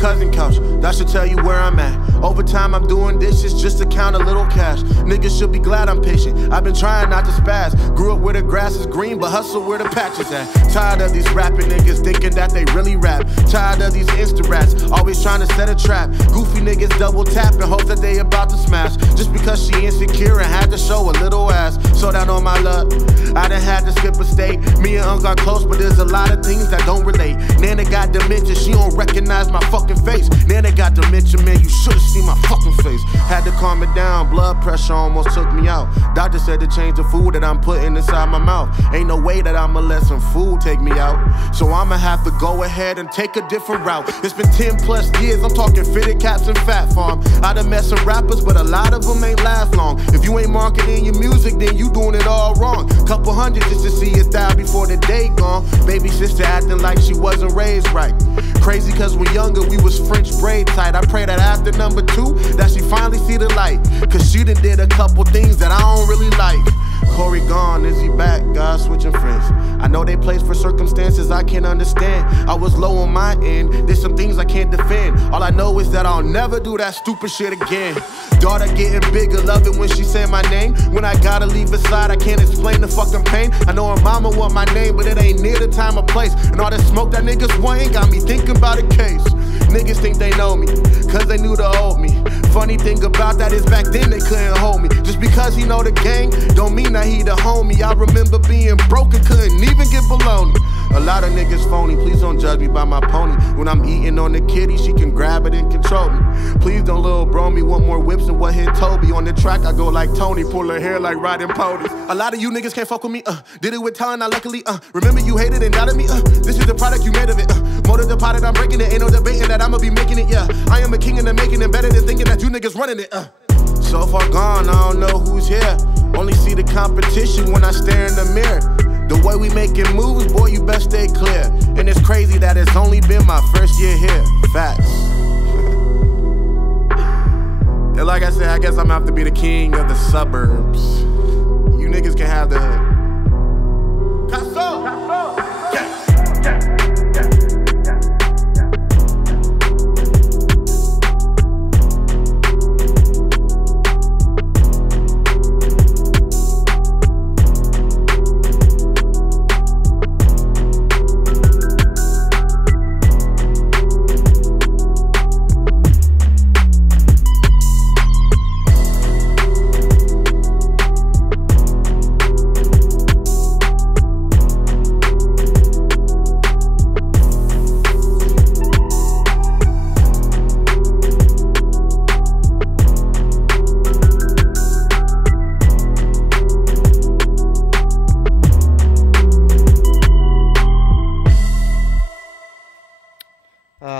cousin couch, that should tell you where I'm at. Over time I'm doing dishes just to count a little cash. Niggas should be glad I'm patient, I've been trying not to spaz. Grew up where the grass is green, but hustle where the patches at. Tired of these rapping niggas thinking that they really rap. Tired of these Insta rats, always trying to set a trap. Goofy niggas double tap in hopes that they about to smash. Just because she insecure and had to show a little ass. So down on my luck, I done had to skip a state. Me and Unc got close, but there's a lot of things that don't relate. Nana got dementia, she don't recognize my fucking face. Nana got dementia, man, you should've seen my fucking face. Had to calm it down, blood pressure almost took me out. Doctor said to change the food that I'm putting inside my mouth. Ain't no way that I'ma let some food take me out. So I'ma have to go ahead and take a different route. It's been 10 plus years, I'm talking fitted caps and fat farm. I done met some rappers, but a lot of them ain't last long. If you ain't marketing your music, then you doing it all wrong. Couple hundred just to see your style before the day gone. Baby sister acting like she wasn't raised right. Crazy cause when younger we was French braid tight. I pray that after number 2 that she finally see the light. Cause she done did a couple things that I don't really like. Corey gone, is he back? God switching friends. I know they place for circumstances I can't understand. I was low on my end, there's some things I can't defend. All I know is that I'll never do that stupid shit again. Daughter getting bigger, love it when she say my name. When I gotta leave aside, I can't explain the fucking pain. I know her mama want my name, but it ain't near the time or place. And all that smoke that niggas want ain't got me thinking about a case. Niggas think they know me, cause they knew the old me. Funny thing about that is back then they couldn't hold me. Just because he know the gang, don't mean that he the homie. I remember being broke and couldn't even get bologna. A lot of niggas phony, please don't judge me by my pony. When I'm eating on the kitty, she can grab it and control me. Please don't little bro me, want more whips than what hit Toby. On the track I go like Tony, pull her hair like riding ponies. A lot of you niggas can't fuck with me, did it with talent, I luckily, remember you hated and doubted me, this is the product you made of it, motor the pot that I'm breaking it, ain't no debating that I'ma be making it, yeah. I am a king in the making and better than thinking that you niggas running it, So far gone, I don't know who's here. Only see the competition when I stare in the mirror. The way we making moves, boy, you best stay clear. And it's crazy that it's only been my first year here. Facts. And like I said, I guess I'm gonna have to be the king of the suburbs. You niggas can have the hood. Dcasso!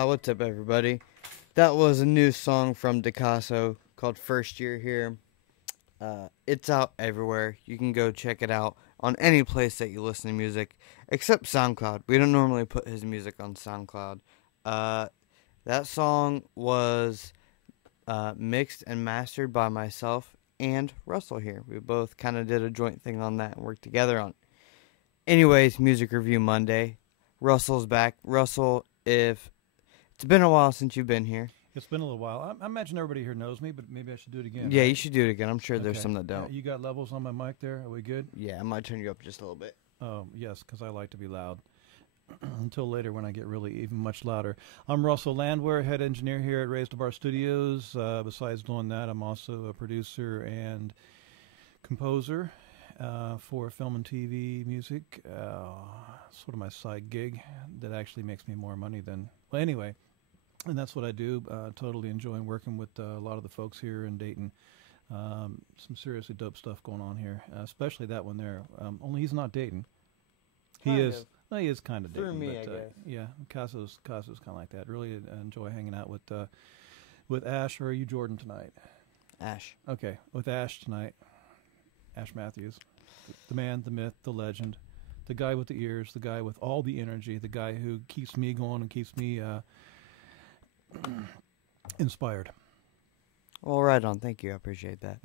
What's up, everybody? That was a new song from Dcasso called First Year Here. It's out everywhere. You can go check it out on any place that you listen to music, except SoundCloud. We don't normally put his music on SoundCloud. That song was mixed and mastered by myself and Russell here. We both kind of did a joint thing on that and worked together on it. Anyways, Music Review Monday. Russell's back. Russell, if it's been a while since you've been here. It's been a little while. I imagine everybody here knows me, but maybe I should do it again. Yeah, right? you should do it again. I'm sure there's Okay. some that don't. You got levels on my mic there? Are we good? Yeah, I might turn you up just a little bit. Oh, yes, because I like to be loud. Until later when I get really even much louder. I'm Russell Landwehr, head engineer here at Razdabar Studios. Besides doing that, I'm also a producer and composer for film and TV music. Sort of my side gig that actually makes me more money than... Well, anyway... And that's what I do. Totally enjoying working with a lot of the folks here in Dayton. Some seriously dope stuff going on here, especially that one there. Only he's not Dayton. He is. Well, he is kind of Dayton. For me, but, I guess. Yeah, Casso's kind of like that. Really enjoy hanging out with Ash. Or are you Jordan tonight? Ash. Okay, with Ash tonight. Ash Matthews, the man, the myth, the legend, the guy with the ears, the guy with all the energy, the guy who keeps me going and keeps me. Inspired. Well, right on. Thank you. I appreciate that.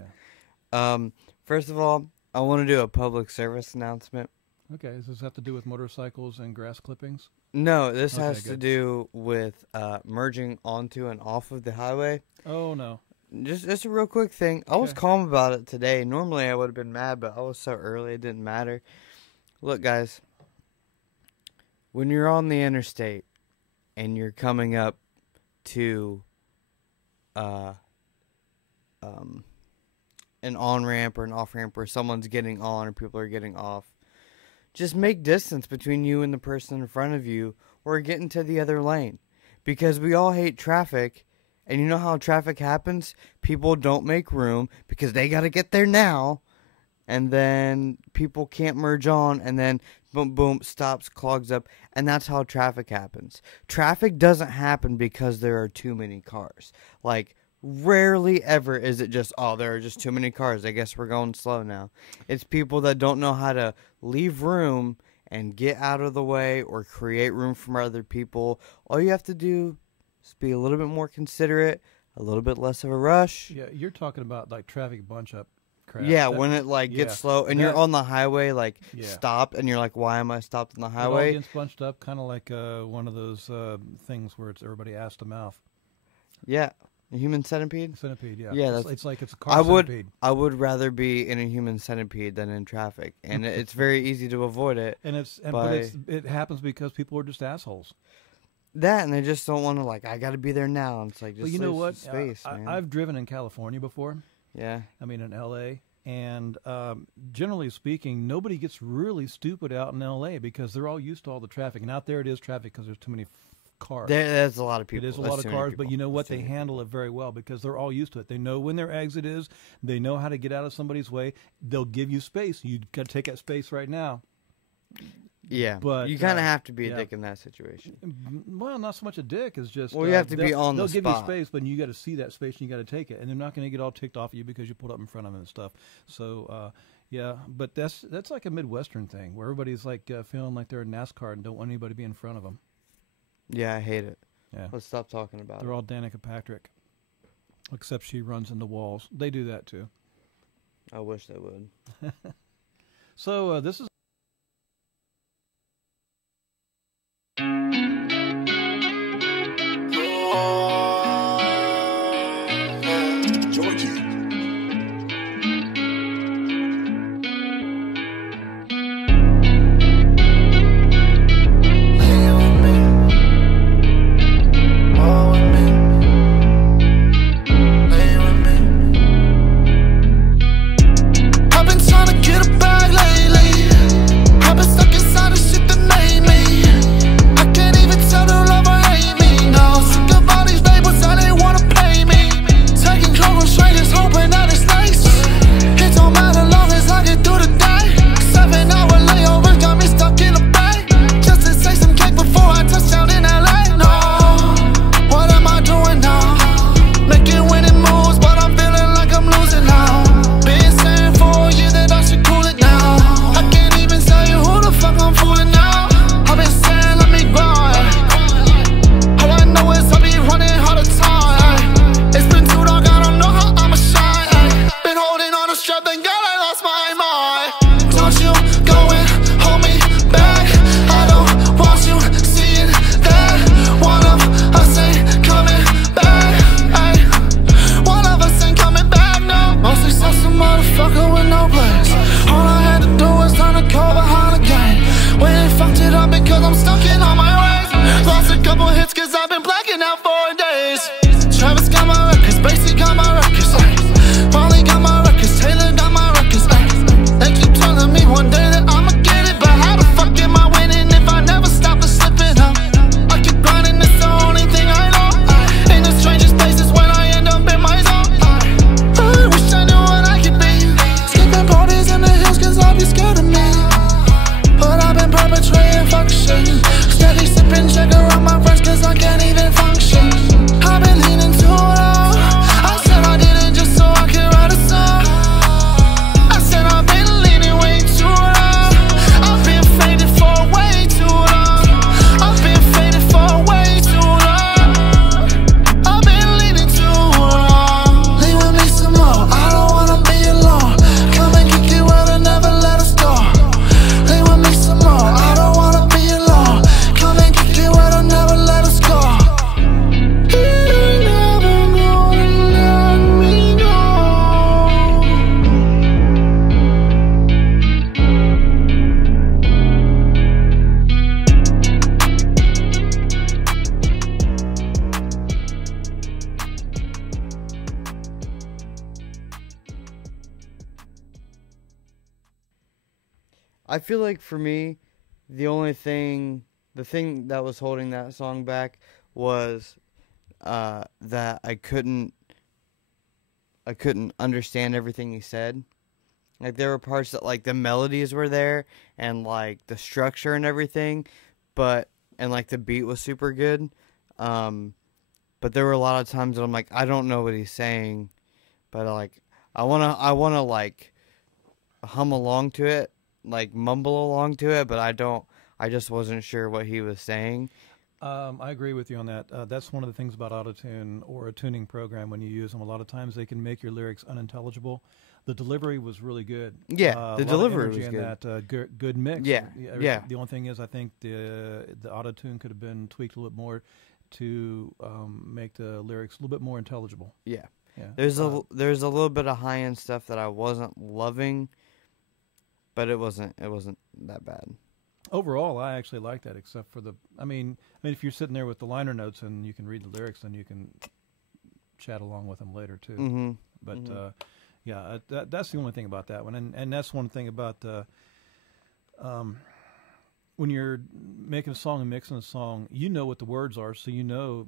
Yeah. First of all, I want to do a public service announcement. Okay, does this have to do with motorcycles and grass clippings? No, this Okay, has to good. do with merging onto and off of the highway. Oh, no. Just a real quick thing. I was Okay. calm about it today. Normally I would have been mad, but I was so early it didn't matter. Look, guys, when you're on the interstate and you're coming up to an on-ramp or an off-ramp where someone's getting on or people are getting off, just make distance between you and the person in front of you or get into the other lane. Because we all hate traffic, and you know how traffic happens? People don't make room because they got to get there now, and then people can't merge on, and then boom, boom, stops, clogs up, and that's how traffic happens. Traffic doesn't happen because there are too many cars. Like, rarely ever is it just, oh, there are just too many cars, I guess we're going slow now. It's people that don't know how to leave room and get out of the way or create room for other people. All you have to do is be a little bit more considerate, a little bit less of a rush. Yeah, you're talking about like traffic bunch up crap. Yeah, That- when it like yeah, gets slow and that- you're on the highway, like Yeah. stopped, and you're like, why am I stopped on the It all highway? gets bunched up, kind of like one of those things where it's everybody ass to mouth. Yeah, a human centipede. Centipede, yeah. Yeah, it's like it's a car centipede. I would rather be in a human centipede than in traffic, and it's very easy to avoid it. And it happens because people are just assholes. That, and they just don't want to, like, I got to be there now. And it's like, just But you know leave what? some space, man. I've driven in California before. Yeah. I mean, in L.A. And generally speaking, nobody gets really stupid out in L.A. because they're all used to all the traffic. And out there it is traffic because there's too many cars. There's a lot of people. It is a That's lot of too many cars, but people. you know what? That's too They many handle it very well because they're all used to it. They know when their exit is. They know how to get out of somebody's way. They'll give you space. You got to take that space right now. people. Yeah, but, you kind of have to be yeah. a dick in that situation. Well, not so much a dick. It's just Well, you have to be on the They'll give spot. you space, but you got to see that space and you got to take it. And they're not going to get all ticked off at you because you pulled up in front of them and stuff. So, yeah, but that's like a Midwestern thing where everybody's like feeling like they're in NASCAR and don't want anybody to be in front of them. Yeah, I hate it. Yeah, Let's stop talking about they're it. all Danica Patrick, except she runs into walls. They do that too. I wish they would. So this is. Georgie. I've been trying to get a bag lately. I've been stuck inside the shit that made me. I can't even tell the love or hate me. No, sick of all these labels and they wanna pay me. Taking clothes from strangers, hoping that it's nice. It don't matter long as I get through the day. 7-hour layovers got me stuck in a bay. Just to say some cake before I touch down in LA. No, what am I doing now? Making winning moves, but I'm feeling like I'm losing now. Been saying for a year that I should cool it now. I can't even tell you who the fuck I'm fooling now. I've been saying let me grind. All I know is I'll be running all the time. It's been too long, I don't know how I'ma shine. Been holding on the strap, thank God I lost my mind. Don't you go and hold me back. I don't want you seeing that one of us ain't coming back. Ay. One of us ain't coming back, no. Most successful motherfucker with no place. All I had to do was turn the call behind the game. We ain't fucked it up because I'm stuck in all my ways. Lost a couple hits cause I've been blacking out for days. Travis got my records, Basie got my records. Molly got my records, Taylor got my records. They keep telling me one day that I'ma get it, but how the fuck am I winning if I never stop the slipping up? I keep grinding, it's the only thing I know. In the strangest places when I end up in my zone. I wish I knew what I could be. Skipping parties in the hills cause I'll be scared of me. But I've been perpetrating fuck shit. Steady sipping, check around my friends cause I can't even function. I've been leaning too low. I said I did it just so I could write a song. I said I've been leaning way too low. I feel like for me, the thing that was holding that song back was that I couldn't understand everything he said. Like, there were parts that, like, the melodies were there and, like, the structure and everything, and, like, the beat was super good. But there were a lot of times that I'm like, I don't know what he's saying, but, like, I wanna, like, hum along to it, like, mumble along to it, but I just wasn't sure what he was saying. I agree with you on that. That's one of the things about autotune or a tuning program. When you use them, a lot of times they can make your lyrics unintelligible. The delivery was really good. Yeah, the delivery was good. That good mix. Yeah. The only thing is, I think the autotune could have been tweaked a little bit more to make the lyrics a little bit more intelligible. Yeah. Yeah. There's a little bit of high end stuff that I wasn't loving, but it wasn't that bad. Overall, I actually like that, except for I mean, if you're sitting there with the liner notes and you can read the lyrics, then you can chat along with them later too. Mm-hmm. But yeah, that's the only thing about that one, and that's one thing about when you're making a song and mixing a song, you know what the words are, so you know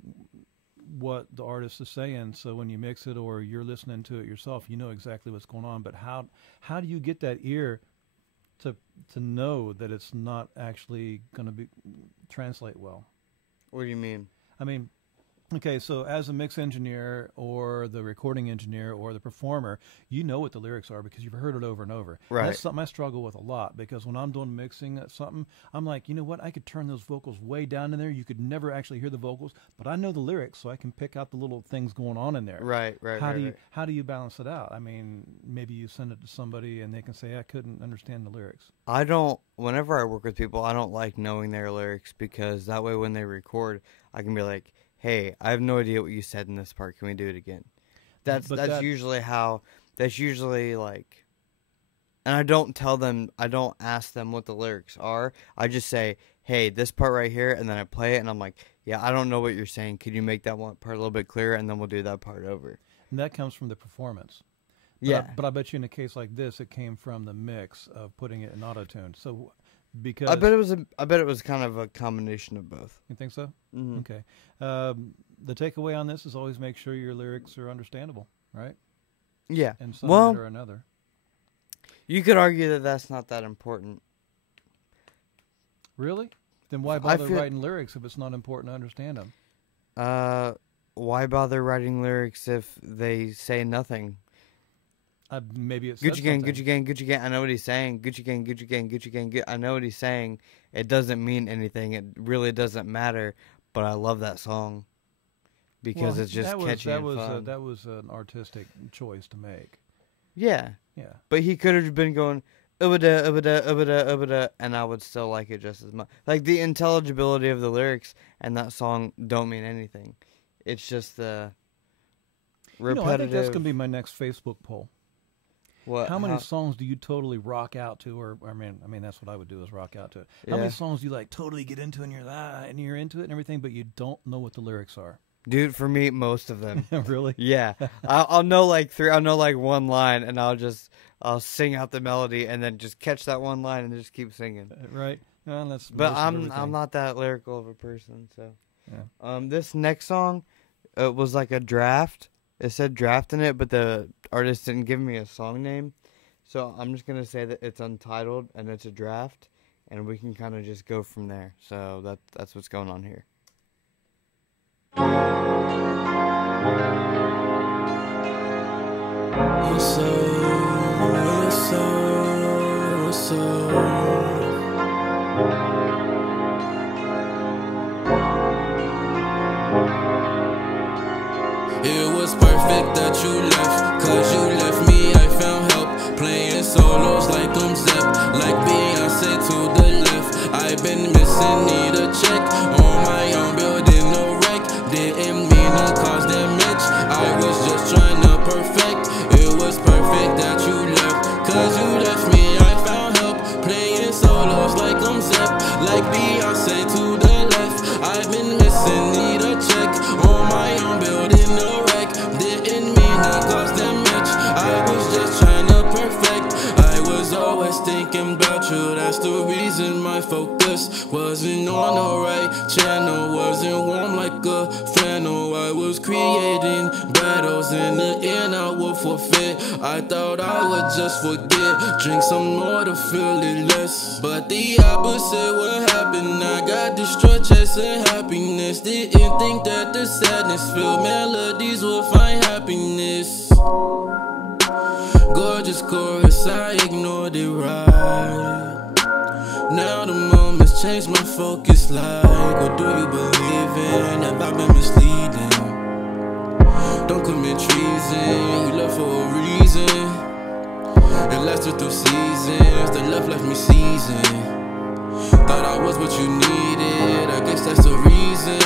what the artist is saying. So when you mix it or you're listening to it yourself, you know exactly what's going on. But how do you get that ear to know that it's not actually going to be translate well? What do you mean? I mean, okay, so as a mix engineer or the recording engineer or the performer, you know what the lyrics are because you've heard it over and over. Right. And that's something I struggle with a lot, because when I'm doing mixing something, I'm like, you know what, I could turn those vocals way down in there. You could never actually hear the vocals, but I know the lyrics, so I can pick out the little things going on in there. Right. How do you balance it out? I mean, maybe you send it to somebody and they can say, I couldn't understand the lyrics. Whenever I work with people, I don't like knowing their lyrics, because that way when they record, I can be like, hey, I have no idea what you said in this part. Can we do it again? That's usually like, and I don't ask them what the lyrics are. I just say, hey, this part right here, and then I play it, and I'm like, yeah, I don't know what you're saying. Could you make that one part a little bit clearer, and then we'll do that part over. And that comes from the performance. But I bet you in a case like this, it came from the mix of putting it in autotune. So, because I bet it was kind of a combination of both. You think so? Mm-hmm. Okay. The takeaway on this is always make sure your lyrics are understandable, right? Yeah. In some way or another. You could argue that that's not that important. Really? Then why bother writing lyrics if it's not important to understand them? Why bother writing lyrics if they say nothing? Maybe it's Gucci gang, Gucci gang, Gucci gang. I know what he's saying. Gucci gang, Gucci gang, Gucci gang. I know what he's saying. It doesn't mean anything. It really doesn't matter. But I love that song because it's just catchy and fun. That was an artistic choice to make. Yeah. Yeah. But he could have been going ubada, ubada, ubada, ubada, and I would still like it just as much. Like, the intelligibility of the lyrics and that song don't mean anything. It's just the repetitive. I think that's going to be my next Facebook poll. What? How many songs do you totally rock out to? Or I mean, that's what I would do, is rock out to it. How many songs do you like totally get into and you're into it and everything, but you don't know what the lyrics are? Dude, for me, most of them. Really? Yeah, I'll know like three. I'll know like one line, and I'll sing out the melody, and then just catch that one line and just keep singing. Right. Well, but I'm not that lyrical of a person, so. Yeah. This next song, was like a draft. It said draft in it, but the artist didn't give me a song name. So I'm just going to say that it's untitled and it's a draft, and we can kind of just go from there. So that's what's going on here. It was perfect that you left, cause you left me, I found help. Playing solos like I'm Zep, like Beyonce to the left. I've been missing, need a check. On my own, building a wreck. Didn't mean to cause damage, I was just trying to perfect. It was perfect that you left, cause you left me, I found help. Playing solos like I'm Zep, like Beyonce to the left. I've been missing, need a check. On my own, building a wreck. Didn't mean to cause damage, I was just trying to perfect. I was always thinking about you, you. That's the reason my focus wasn't on the right channel. Wasn't warm like a flannel. I was creating battles. In the end I would forfeit. I thought I would just forget. Drink some more to feel it less. But the opposite what happened. I got destroyed chasing happiness. Didn't think that the sadness filled melodies would find happiness. Gorgeous chorus, I ignored it right. Now the moment's changed my focus like, what do you believe in? Have I been misleading? Don't commit treason, you love for a reason. It lasted through seasons, the love left me seasoned. Thought I was what you needed, I guess that's the reason.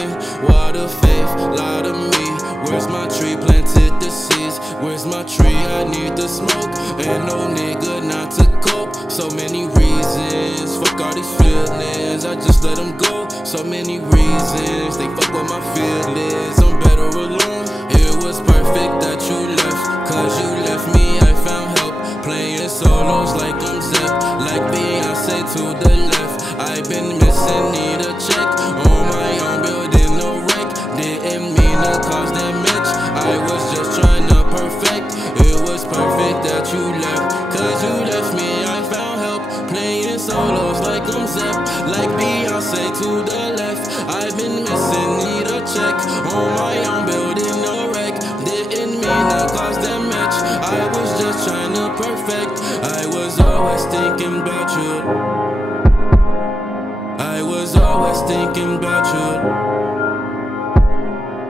Why the faith lie to me? Where's my tree planted the seeds? Where's my tree? I need the smoke. And no nigga not to cope. So many reasons, fuck all these feelings, I just let them go. So many reasons, they fuck with my feelings, I'm better alone. It was perfect that you left, cause you left me, I found help. Playing solos like I'm Zep, like Beyonce to the left. I've been missing, need a check. On my own, building no wreck. Didn't mean to cause damage, I was just trying to perfect. It was perfect that you left, cause you left me, I found help. Playing solos like I'm Zep, like Beyonce to the left. I've been missing, need a check. On my own, building no wreck. Didn't mean to cause damage, I was just trying to perfect. I was always thinking about you. I was always thinking about you.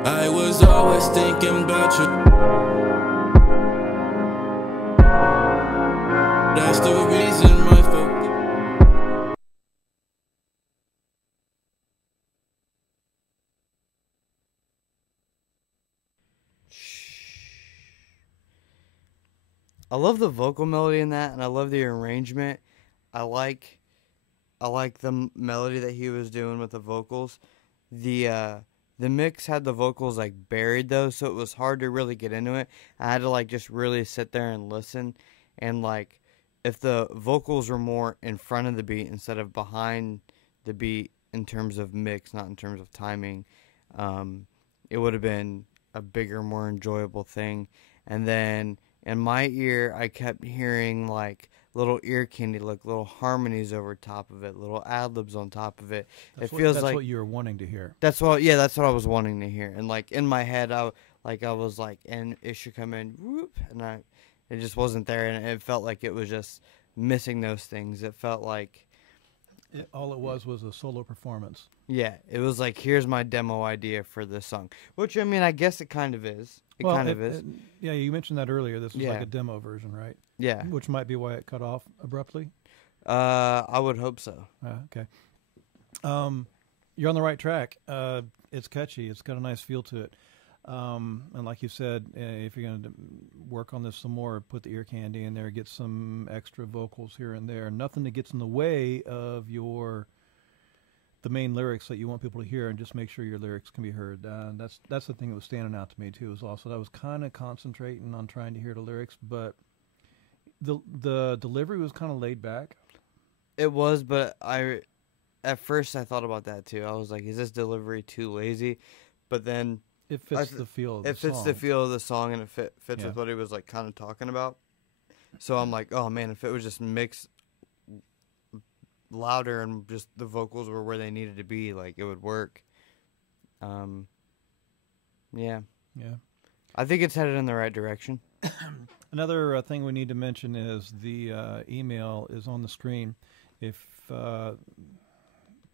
I was always thinking about you. That's the reason my focus. I love the vocal melody in that, and I love the arrangement. I like the melody that he was doing with the vocals. The mix had the vocals like buried though, so it was hard to really get into it. I had to like just really sit there and listen, and like if the vocals were more in front of the beat instead of behind the beat in terms of mix, not in terms of timing, it would have been a bigger, more enjoyable thing. And then in my ear, I kept hearing like little ear candy, like little harmonies over top of it, little ad-libs on top of it. That's what you were wanting to hear. That's what I was wanting to hear. And like in my head, I was like, and it should come in, whoop, and it just wasn't there, and it felt like it was just missing those things. It felt like all it was a solo performance. Yeah, it was like, here's my demo idea for this song, which I mean, I guess it kind of is. Yeah, you mentioned that earlier. This was like a demo version, right? Yeah. Which might be why it cut off abruptly. I would hope so. Okay. You're on the right track. It's catchy. It's got a nice feel to it. And like you said, if you're going to work on this some more, put the ear candy in there, get some extra vocals here and there. Nothing that gets in the way of the main lyrics that you want people to hear, and just make sure your lyrics can be heard. That's the thing that was standing out to me too. Is also that I was kind of concentrating on trying to hear the lyrics, but the delivery was kind of laid back. It was, but at first I thought about that too. I was like, is this delivery too lazy? But then it fits the feel of the song. It fits the feel of the song, and it fits with what he was like kind of talking about. So I'm like, oh man, if it was just mixed louder and just the vocals were where they needed to be, like it would work. Yeah. I think it's headed in the right direction. Another thing we need to mention is the email is on the screen. If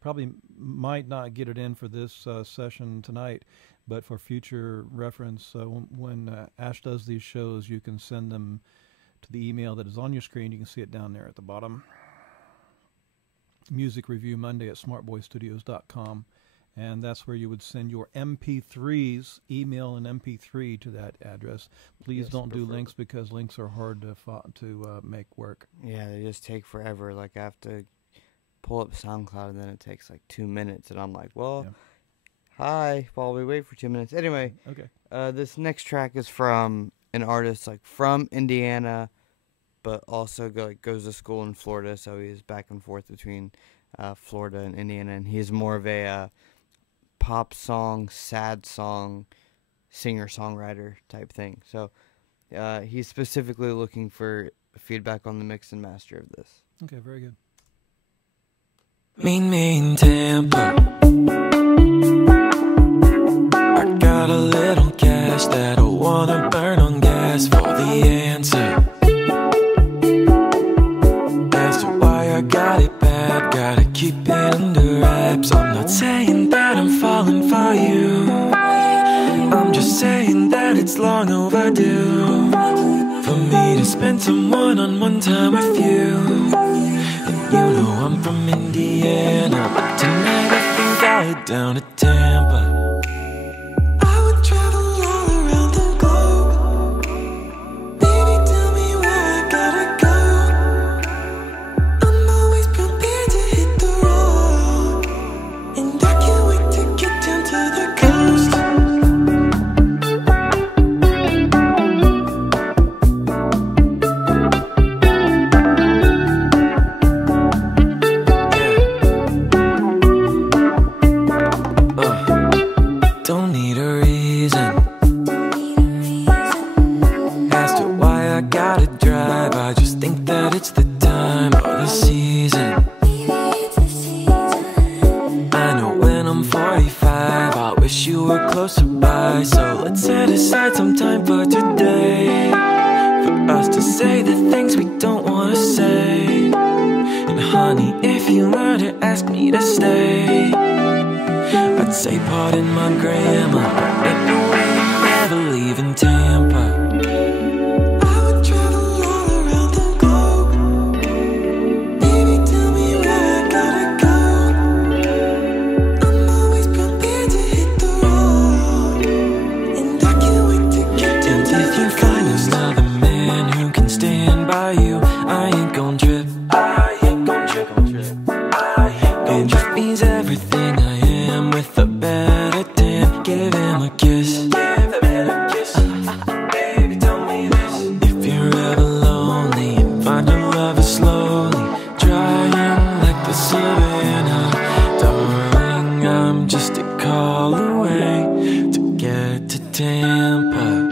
probably might not get it in for this session tonight, but for future reference, when Ash does these shows, you can send them to the email that is on your screen. You can see it down there at the bottom. musicreviewmonday at smartboystudios.com, and that's where you would send your MP3s, email an MP3 to that address. Please don't do links, because links are hard to make work. Yeah, they just take forever. Like I have to pull up SoundCloud, and then it takes like 2 minutes, and I'm like, well, hi, while we wait for 2 minutes. Anyway, okay. This next track is from an artist like from Indiana, but also goes to school in Florida, so he's back and forth between Florida and Indiana, and he's more of a pop song, sad song, singer-songwriter type thing. So he's specifically looking for feedback on the mix and master of this. Okay, very good. Meet me in Tampa. I got a little cash that I wanna burn on gas for the answer. As to why I got it bad, gotta keep it under wraps. I'm not saying that I'm falling for you, I'm just saying that it's long overdue for me to spend some one-on-one time with you. And you know I'm from Indiana, but tonight I think I'll head down to Tampa. I would travel all around the globe. Baby, tell me where I gotta go. I'm always prepared to hit the road, and I can't wait to get down to the coast. Don't need a reason as to why I gotta drive. I just think that it's the time or the season. I know when I'm 45, I wish you were closer by. So let's set aside some time for today, for us to say the things we don't wanna say. And honey, if you were to ask me to stay, I'd say pardon my grammar, ain't no way I'm ever leaving Tampa. I would travel all around the globe. Baby, tell me where I gotta go. I'm always prepared to hit the road, and I can't wait to get down to the coast. If you find another man who can stand by you, I ain't gon' trip. And just means everything I am with a better damn. Give him a kiss. Baby, tell me this. If you're ever lonely and find your lover slowly drying like the savannah, darling, I'm just a call away to get to Tampa.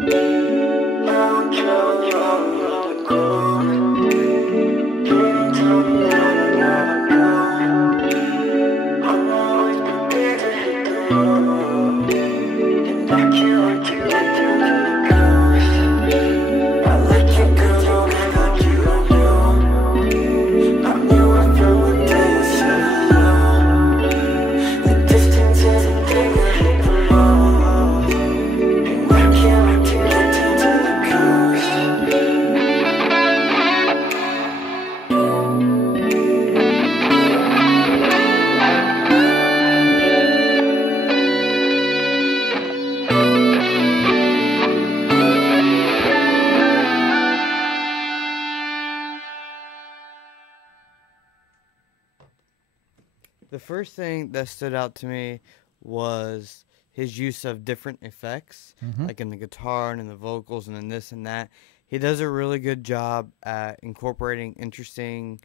The first thing that stood out to me was his use of different effects, like in the guitar and in the vocals and in this and that. He does a really good job at incorporating interesting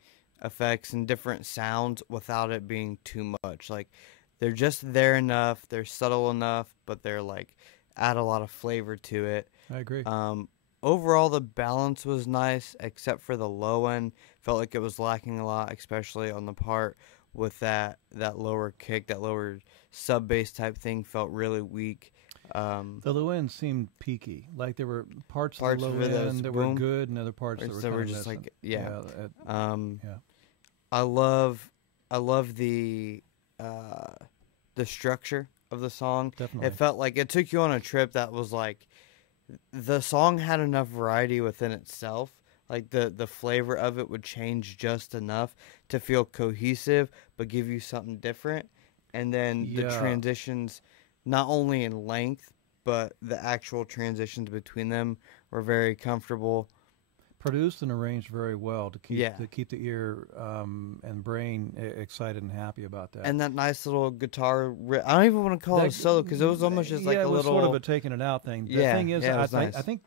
effects and different sounds without it being too much. Like, they're just there enough, they're subtle enough, but they're like add a lot of flavor to it. I agree. Overall, the balance was nice, except for the low end. Felt like it was lacking a lot, especially on the part with that lower kick, that lower sub bass type thing felt really weak. The low end seemed peaky. Like there were parts of the low end that were good, and other parts that were just like yeah. I love the structure of the song. Definitely. It felt like it took you on a trip that was like the song had enough variety within itself. Like the flavor of it would change just enough to feel cohesive, but give you something different. And then the transitions, not only in length, but the actual transitions between them were very comfortable. Produced and arranged very well to keep the ear and brain excited and happy about that. And that nice little guitar riff. I don't even want to call it a solo because it was almost just like a little sort of a taking it out thing. The thing is, nice. I think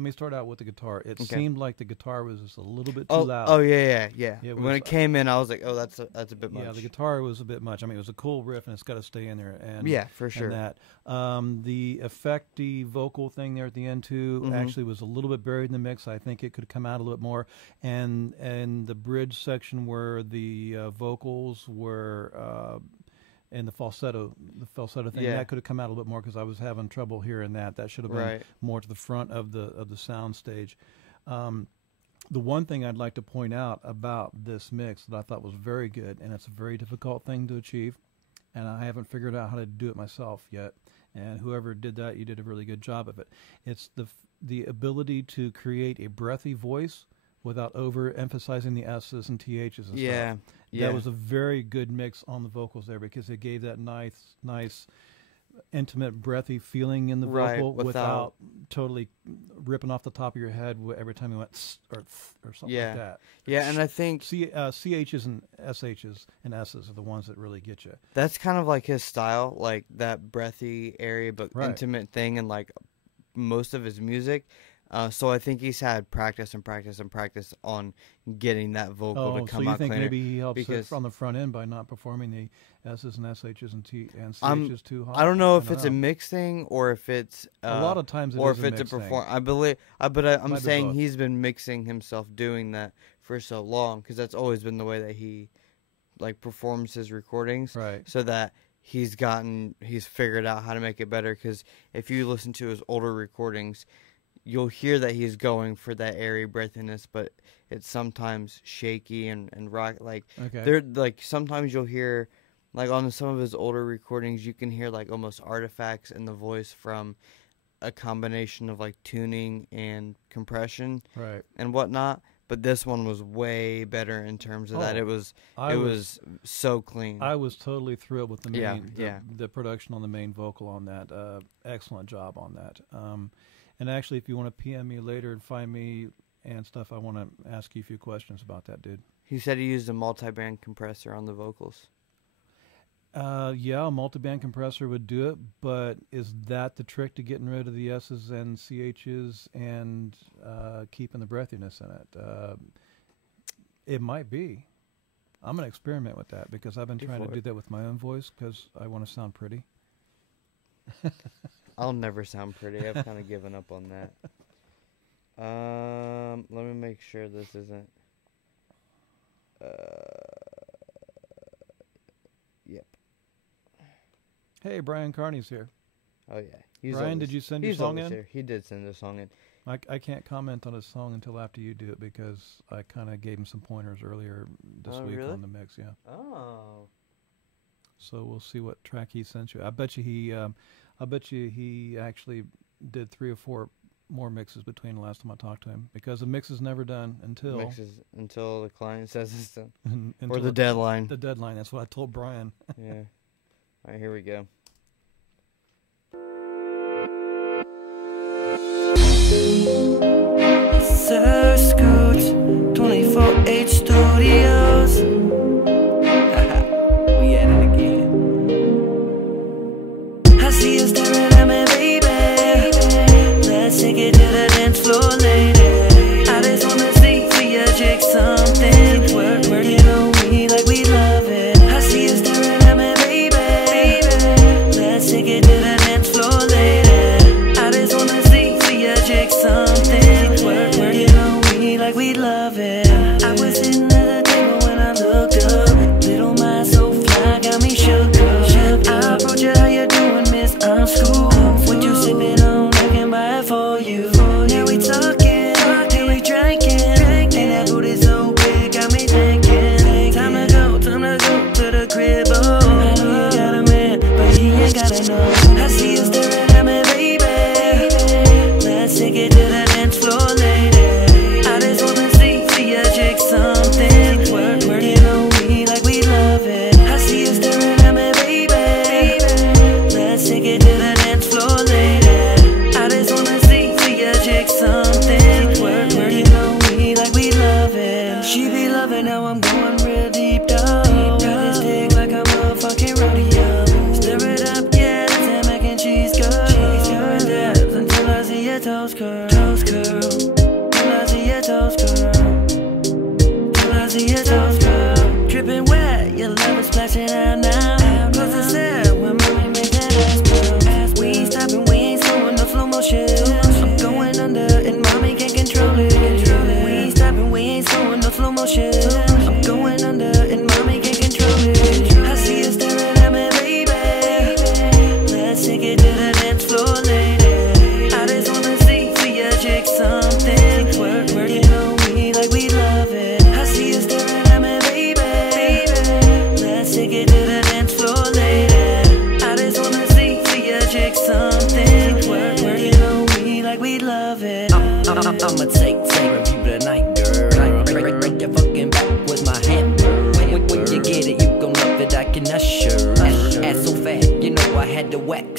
me start out with the guitar. It Okay. seemed like the guitar was just a little bit too Oh, loud. oh yeah. It When was- it came in, I was like, oh, that's a bit much. Yeah, the guitar was a bit much. I mean, it was a cool riff, and it's got to stay in there. And Yeah, for sure. And that the effecty vocal thing there at the end too Mhm. actually was a little bit buried in the mix. I think it could come out a little bit more. And the bridge section where the vocals were. And the falsetto thing, Yeah. that could have come out a little bit more because I was having trouble hearing that. That should have been Right. more to the front of the sound stage. The one thing I'd like to point out about this mix that I thought was very good, and it's a very difficult thing to achieve, and I haven't figured out how to do it myself yet. And whoever did that, you did a really good job of it. It's the ability to create a breathy voice without overemphasizing the S's and THs and Yeah. stuff. Yeah. That was a very good mix on the vocals there because it gave that nice, intimate, breathy feeling in the Right, vocal without- totally ripping off the top of your head every time you went tss or something Yeah. like that. Yeah, and I think CHs and SHs and S's are the ones that really get you. that's kind of like his style, like that breathy area but Right. intimate thing in like most of his music. So I think he's had practice on getting that vocal to So come you out think cleaner. maybe he helps because- it on the front end by not performing the S's and SHs and CHs too high? I don't know if it's a mix thing or if it's a lot of times it or is if a it's a mix thing. perform. I believe, but I'm Might be saying both. he's been mixing himself doing that for so long because that's always been the way that he like performs his recordings. Right. So that he's figured out how to make it better. Because if you listen to his older recordings, you'll hear that he's going for that airy breathiness, but it's sometimes shaky and rock. Like Okay. they're like sometimes you'll hear like on some of his older recordings, you can hear like almost artifacts in the voice from a combination of like tuning and compression Right. and whatnot. But this one was way better in terms of that. Oh, It was I was so clean. I was totally thrilled with the main, Yeah, the, yeah. the production on the main vocal on that. Excellent job on that. And actually, if you want to PM me later and find me and stuff, I want to ask you a few questions about that, dude. He said he used a multi-band compressor on the vocals. Yeah, a multi-band compressor would do it, but is that the trick to getting rid of the S's and CHs and keeping the breathiness in it? It might be. I'm going to experiment with that because I've been trying to do that with my own voice because I want to sound pretty. I'll never sound pretty. I've kind of given up on that. Let me make sure this isn't. Yep. Hey, Brian Carney's here. Oh yeah. He's Brian, always- did you send your he's song always in? here. He did send a song in. I can't comment on his song until after you do it because I kind of gave him some pointers earlier this Oh, week really? on the mix. Yeah. Oh. So we'll see what track he sent you. I bet you he actually did 3 or 4 more mixes between the last time I talked to him because the mix is never done until Mixes until the client says it's done. until Or the deadline. The deadline. That's what I told Brian. Yeah. All right, here we go. Sir Scoots, 24H Studios. We at it again. I see you staring at me, baby. Let's take it to the dance floor later. I just wanna see you check something. Working on me like we love it. I see you staring at me, baby. Let's take it to the dance floor later. I just wanna see you check something. Working on me like we love it. I was sitting at the table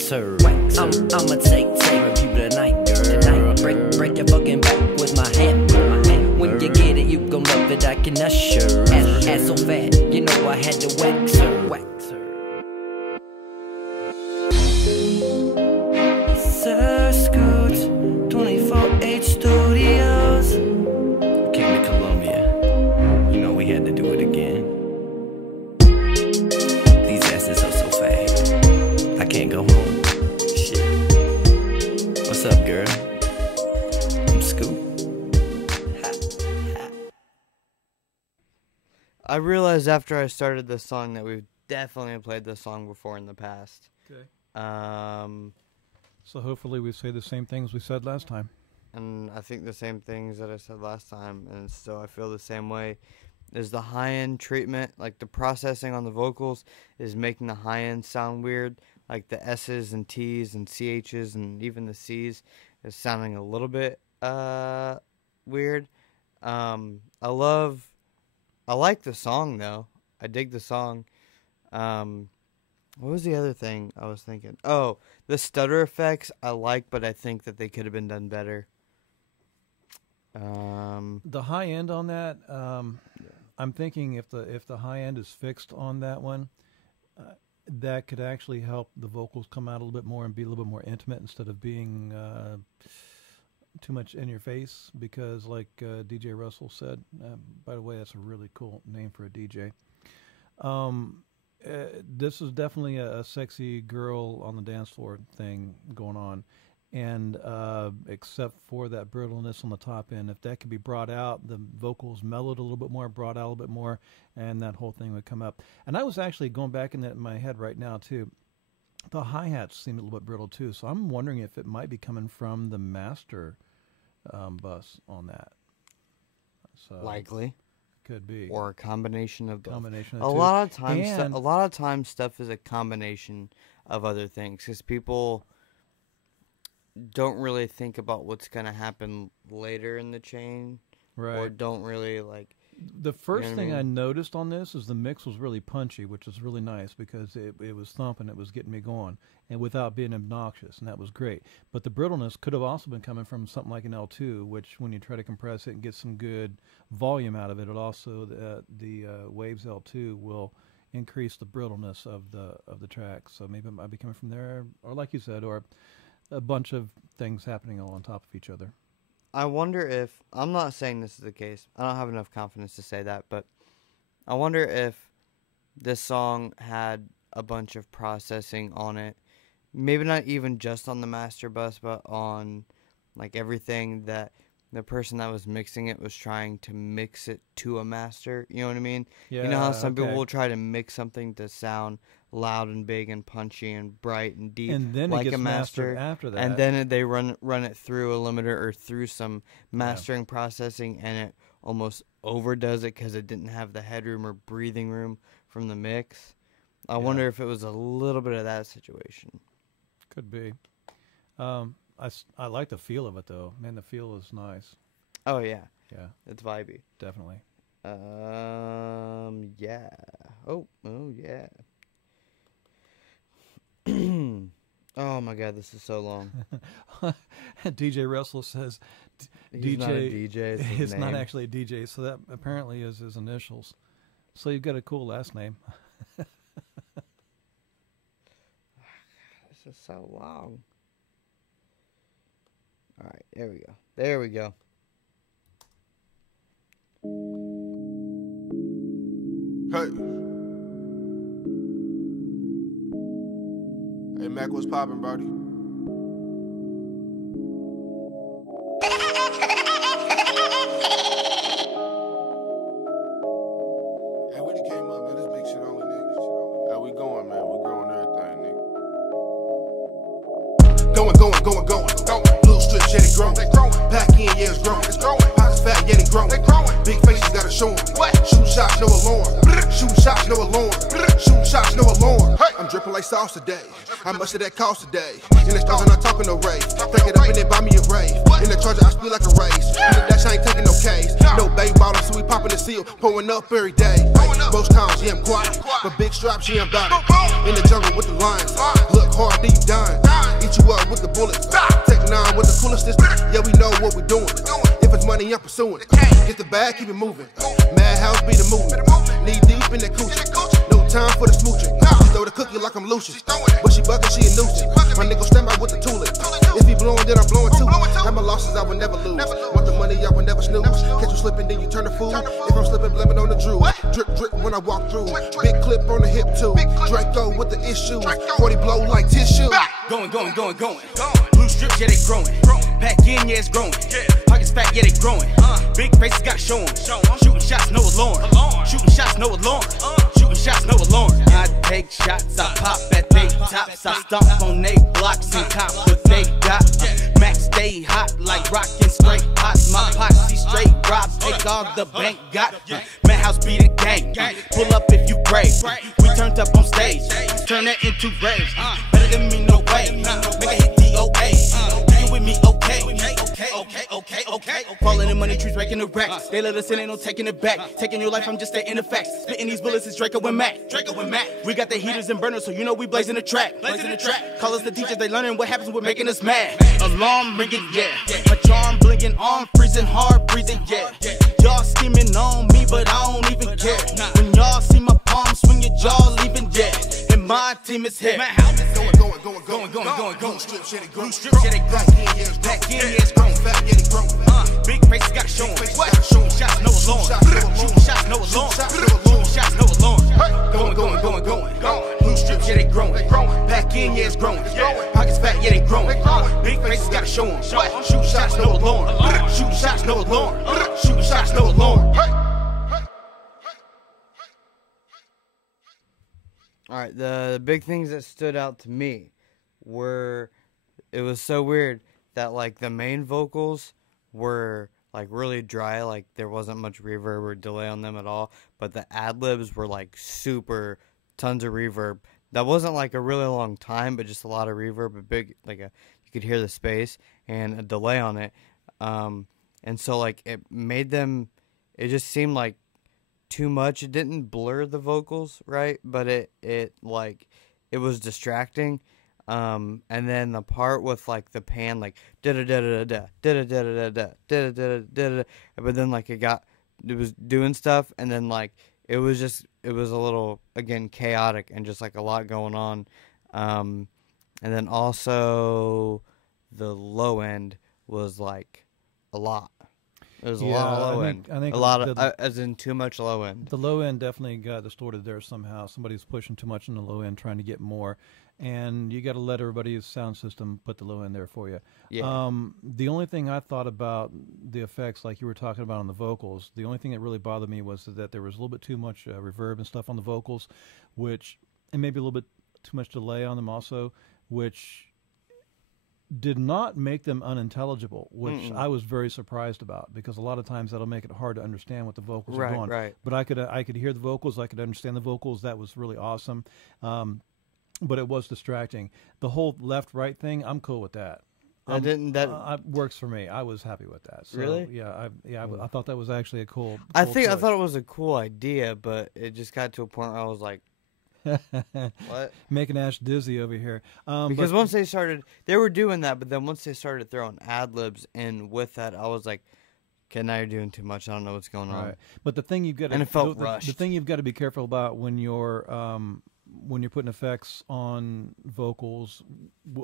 waxer. I'ma take you tonight, girl. Break your fucking back with my hammer. When you get it, you gon' love it, I can assure. Ass so fat, you know I had to wax her. Sir Scoots, 24H Studios. Came to Columbia, you know we had to do it again. These asses are so fat, I can't go home. Shit. What's up, girl? I'm Scoop. I realized after I started this song that we've definitely played this song before in the past. Okay. So hopefully we say the same things we said last time. And I think the same things that I said last time, and still I feel the same way. Is the high-end treatment, like the processing on the vocals, is making the high-end sound weird. Like the S's and T's and CH's and even the C's is sounding a little bit weird. I like the song though. I dig the song. What was the other thing I was thinking? Oh, the stutter effects I like, but I think that they could have been done better. The high end on that, I'm thinking if the high end is fixed on that one, that could actually help the vocals come out a little bit more and be a little bit more intimate instead of being too much in your face. Because like DJ Russell said, by the way, that's a really cool name for a DJ. This is definitely a sexy girl on the dance floor thing going on, and except for that brittleness on the top end, if that could be brought out, the vocals mellowed a little bit more, brought out a little bit more, and that whole thing would come up. And I was actually going back in my head right now too. The hi-hats seem a little bit brittle too, so I'm wondering if it might be coming from the master bus on that. So Likely. Could be, or a combination of both. Combination a of lot of times stuff is a combination of other things, because people don't really think about what's going to happen later in the chain, right? Or don't really like. The first thing I mean? noticed on this is the mix was really punchy, which was really nice because it was thumping, it was getting me going, and without being obnoxious, and that was great. But the brittleness could have also been coming from something like an L2, which when you try to compress it and get some good volume out of it, it also the Waves L2 will increase the brittleness of the track. So maybe it might be coming from there, or like you said, or a bunch of things happening all on top of each other. I wonder if, I'm not saying this is the case, I don't have enough confidence to say that, but I wonder if this song had a bunch of processing on it, maybe not even just on the master bus, but on like everything that the person that was mixing it was trying to mix it to a master, you know what I mean? Yeah, you know how some people will try to mix something to sound loud and big and punchy and bright and deep, and then like it gets a master, mastered after that, and then they run it through a limiter or through some mastering processing, and it almost overdoes it because it didn't have the headroom or breathing room from the mix. I wonder if it was a little bit of that situation. Could be. I like the feel of it though. Man, the feel is nice. Oh yeah, Yeah, it's vibey. definitely. Yeah. Oh yeah. Oh my God, this is so long. DJ Russell says He's DJ. not a DJ. It's his It's not name. actually a DJ, so that apparently is his initials. So you've got a cool last name. This is so long. All right, there we go. There we go. Hey. Hey, Mac, what's poppin', buddy? Hey, we done came up, man. This big shit only, nigga. How we going, man? We growing everything, nigga. Going. Blue strip, shit, it growing. Back in, yeah, it's growing. Pockets fat, yeah, they growing. Big faces gotta show 'em. Shoot shots, no alarm. Shoot shots, no alarm. Shoot shots, no alarm. I'm dripping like sauce today. How much did that cost today? In the stars, I'm not talking no race. Crank it up and then buy me a rave. In the charger, I speed like a race. In the dash, I ain't taking no case. No baby bottle, so we popping the seal. Pulling up every day. Most times, yeah, I'm quiet. But big strap, she about it. In the jungle with the lions. Look hard, then you dying. Eat you up with the bullets. Take 9 with the coolest system. Yeah, we know what we're doing. If it's money, I'm pursuing it. Get the bag, keep it moving. Madhouse be the movement. Knee deep in that coochie. No time for the smooching. She throw the cookie like I'm Lucius. But she bugging, she a nuisance. My nigga stand by with the tulip. If he blowing, then I'm blowing too. Have my losses, I will never lose. Want the money, I will never snooze. Catch you slipping, then you turn the fool. If I'm slipping, blame it on the Drew. Drip, drip when I walk through. Big clip on the hip too. Draco with the issues. 40 blow like tissue. Going. Blue strips, yeah, they growing. Back in, yeah, it's growing. Pockets fat, yeah, they growing. Big faces got show 'em. Shooting shots, no alarm. Shooting shots, no alarm. Shooting shots, no alarm. I take shots, I pop at they tops. I stomp on they blocks and cop what they got. Max stay hot like rockin' straight pots. My posse straight robs, take all the bank got. Madhouse be the gang. Pull up if you brave. We turned up on stage. Turn that into raves. Better than me, no way. Make a hit DOA. You with me, okay. Falling in money trees, breaking the racks. They let us in, ain't no taking it back. Taking your life, I'm just stating the facts. Spitting these bullets is Draco and Mac. We got the heaters and burners, so you know we blazing the track. Call us the teachers, they learning what happens with making us mad. Alarm ringing, yeah. My charm blinking, arm freezing, hard breathing, yeah. Y'all scheming on me, but I don't even care. When y'all see my palm swing, your jaw leaving, yeah. And my team is here. Going. Strip shit, it grows. Back in, yeah, it's grown. Fat, yeah, it grown. Big faces got shown. Shooting shots, no alarm. Shooting shots, no alarm. Shooting shots, no alarm. Going. Blue strips, yeah, they growing. Back in, yeah, it's growing. Pockets fat, yeah, they growing. Big faces got show 'em. Shooting shots, no alarm. Shooting shots, no alarm. Shooting shots, no alarm. All right, the big things that stood out to me were, it was so weird that like the main vocals were like really dry, like there wasn't much reverb or delay on them at all, but the ad-libs were like super tons of reverb. That wasn't like a really long time, but just a lot of reverb, a big, like you could hear the space and a delay on it. And so like it made them, it just seemed like too much. It didn't blur the vocals, right? But it was distracting. And then the part with like the pan, like da da da da da da da da da da da da, but then like it was doing stuff, and then like it was a little, again, chaotic and just like a lot going on. And then also the low end was like a lot. There's a lot of low end. I think a lot of, as in too much low end. The low end definitely got distorted there somehow. Somebody's pushing too much in the low end, trying to get more. And you got to let everybody's sound system put the low end there for you. Yeah. The only thing I thought about the effects, like you were talking about on the vocals, the only thing that really bothered me was that there was a little bit too much reverb and stuff on the vocals, and maybe a little bit too much delay on them also, which did not make them unintelligible, which I was very surprised about, because a lot of times that'll make it hard to understand what the vocals are doing. Right. But I could hear the vocals, I could understand the vocals. That was really awesome. But it was distracting. The whole left-right thing, I'm cool with that. That works for me. I was happy with that. So, really? Yeah. I thought that was actually a cool. I thought it was a cool idea, but it just got to a point where I was like, what? Making Ash dizzy over here. Because once they were doing that, but then once they started throwing ad-libs in with that, I was like, okay, now you're doing too much. I don't know what's going on. Right. But the thing you've got to, and it felt rushed. The thing you've got to be careful about when you're putting effects on vocals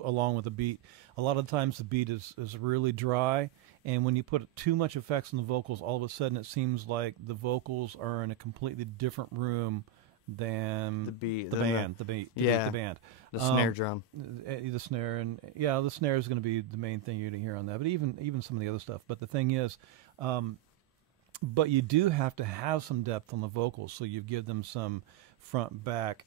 along with a beat, a lot of times the beat is really dry, and when you put too much effects on the vocals, all of a sudden it seems like the vocals are in a completely different room than the band. The snare drum, the snare, and the snare is going to be the main thing you're going to hear on that. But even some of the other stuff. But the thing is, but you do have to have some depth on the vocals, so you give them some front, back.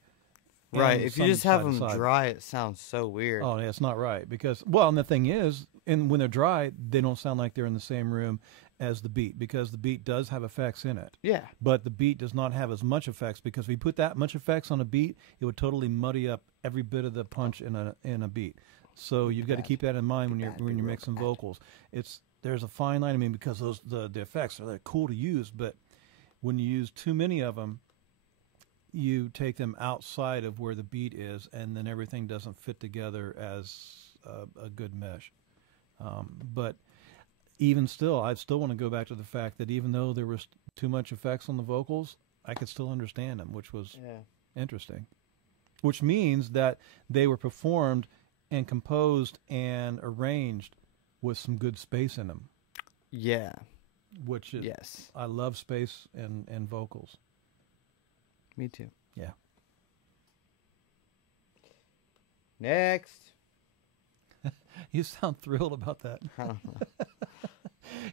Right. If you just have them dry, it sounds so weird. Oh, yeah, it's not right, because and the thing is, when they're dry, they don't sound like they're in the same room as the beat, because the beat does have effects in it. Yeah. But the beat does not have as much effects, because if we put that much effects on a beat, it would totally muddy up every bit of the punch in a beat. So you've got to keep that in mind when you're mixing vocals. There's a fine line. I mean, because the effects they're cool to use, but when you use too many of them, you take them outside of where the beat is, and then everything doesn't fit together as a good mesh. But even still, I still want to go back to the fact that even though there was too much effects on the vocals, I could still understand them, which was interesting. Which means that they were performed and composed and arranged with some good space in them. Yeah. Which is, yes. I love space and vocals. Me too. Yeah. Next. You sound thrilled about that. I don't know.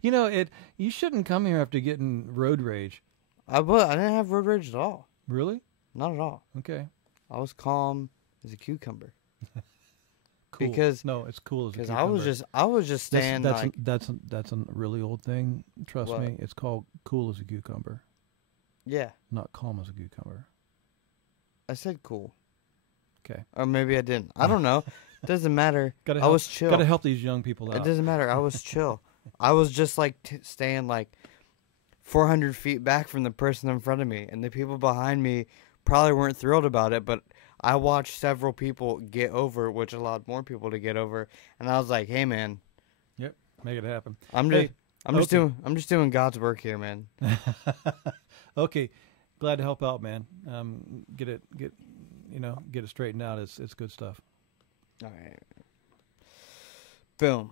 You know, you shouldn't come here after getting road rage. I didn't have road rage at all. Really? Not at all. Okay. I was calm as a cucumber. Cool. Because no, it's cool as a cucumber. Because I was just staying that's a really old thing. Trust me, it's called cool as a cucumber. Yeah. Not calm as a cucumber. I said cool. Okay. Or maybe I didn't. I don't know. Doesn't matter. I was chill. Gotta help these young people out. It doesn't matter. I was chill. I was just like staying like 400 feet back from the person in front of me, and the people behind me probably weren't thrilled about it, but I watched several people get over, which allowed more people to get over, and I was like, "Hey, man, yep, make it happen." I'm just doing God's work here, man. Okay, glad to help out, man. Get it straightened out. It's good stuff. All right, boom.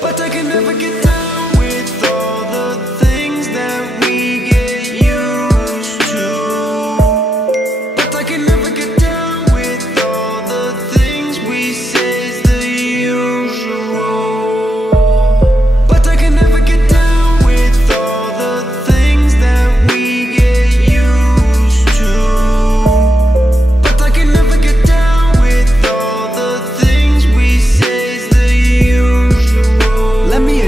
But I can never get down with all the things that we get used to. But I can never get down with all the things we say is the usual. But I can never get down with all the things that we get used to. But I can never get down with all the things we say is the usual. Let me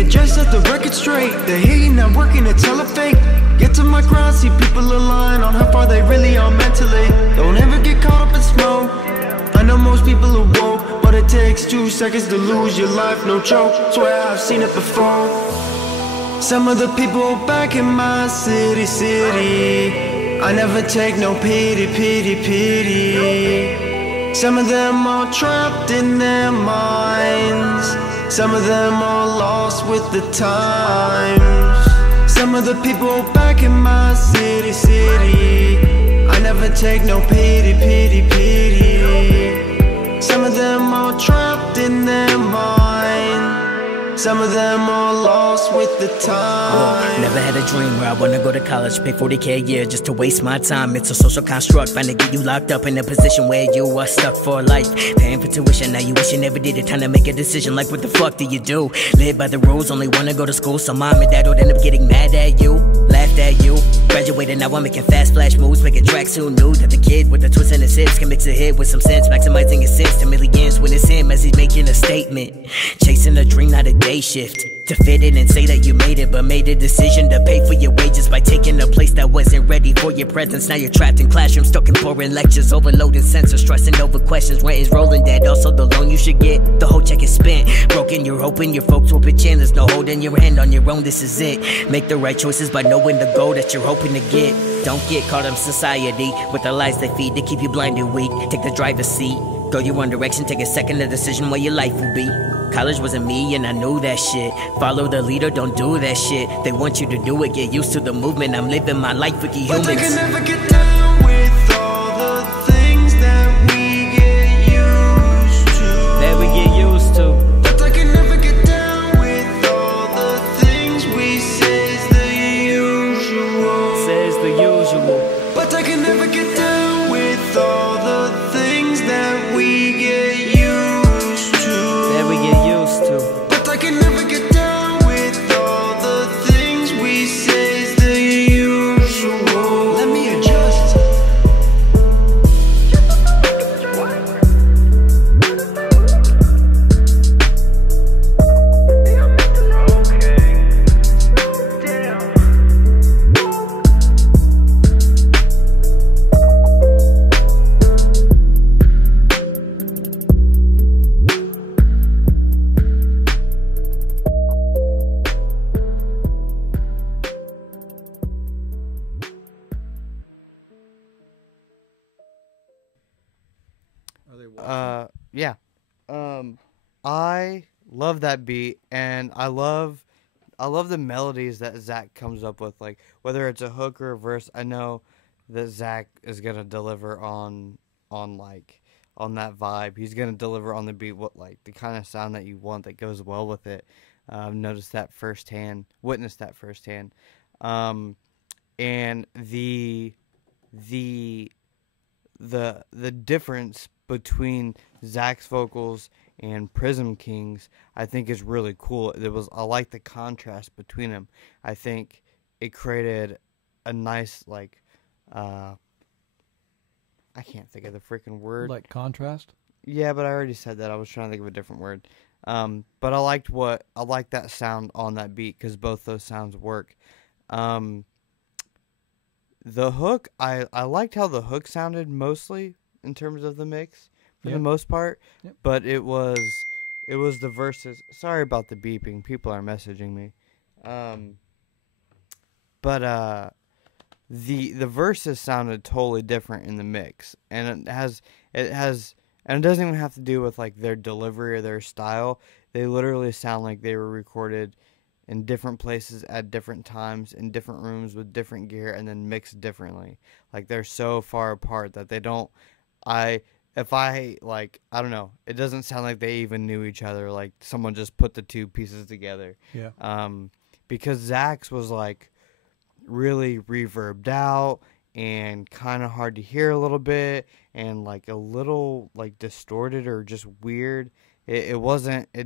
adjust, set the record straight. The hating, not working, it's hella fake. Get to my grind, see people align on how far they really are mentally. Don't ever get caught up in smoke. I know most people are woke, but it takes 2 seconds to lose your life, no joke. Swear I've seen it before. Some of the people back in my city, I never take no pity. Some of them are trapped in their minds. Some of them are lost with the times. Some of the people back in my city, I never take no pity. Some of them are trapped in their mind. Some of them are lost with the time. Never had a dream where I wanna go to college, pay $40K a year just to waste my time. It's a social construct, trying to get you locked up in a position where you are stuck for life. Paying for tuition, now you wish you never did it. Time to make a decision, like what the fuck do you do? Live by the rules, only wanna go to school, so mom and dad would end up getting mad at you, laughed at you. Graduated, now I'm making fast flash moves, making tracks who knew that the kid with the twist in his hips can mix a hit with some sense, maximizing his sense to millions when it's him as he's making a statement. Chasing a dream, not a day shift. To fit in and say that you made it, but made a decision to pay for your wages by taking a place that wasn't ready for your presence. Now you're trapped in classrooms, stuck in boring lectures, overloaded sensors, stressing over questions. Rent is rolling dead, also the loan you should get. The whole check is spent, broken, you're hoping your folks will pitch in. There's no holding your hand on your own, this is it. Make the right choices by knowing the goal that you're hoping to get. Don't get caught up in society with the lies they feed to keep you blind and weak. Take the driver's seat, go your one direction, take a second to decision what your life will be. College wasn't me and I knew that shit. Follow the leader, don't do that shit. They want you to do it, get used to the movement. I'm living my life with you humans. But I can never get down with all the things that we get used to. That we get used to. But I can never get down with all the things we say is the usual. Says the usual. But I can never get down with all the things that we get used to. That we get used to. But I can never get down with all the things we say is the usual. Let me adjust. Yeah. I love that beat, and I love the melodies that Zach comes up with. Like whether it's a hook or a verse, I know that Zach is gonna deliver on that vibe. He's gonna deliver on the beat what like the kind of sound that you want that goes well with it. Noticed that firsthand, witnessed that firsthand, and the difference between Zach's vocals and Prism King's, I think, is really cool. I like the contrast between them. I think it created a nice I can't think of the freaking word. Like contrast? Yeah, but I already said that. I was trying to think of a different word. But I liked that sound on that beat because both those sounds work. The hook, I liked how the hook sounded mostly in terms of the mix for the most part. Yep. But it was the verses. Sorry about the beeping. People are messaging me. But the verses sounded totally different in the mix, and and it doesn't even have to do with like their delivery or their style. They literally sound like they were recorded in different places at different times in different rooms with different gear and then mixed differently. Like they're so far apart that they don't. I don't know. It doesn't sound like they even knew each other. Like someone just put the two pieces together. Yeah. Because Zach's was like really reverbed out and kind of hard to hear a little bit and like a little like distorted or just weird. It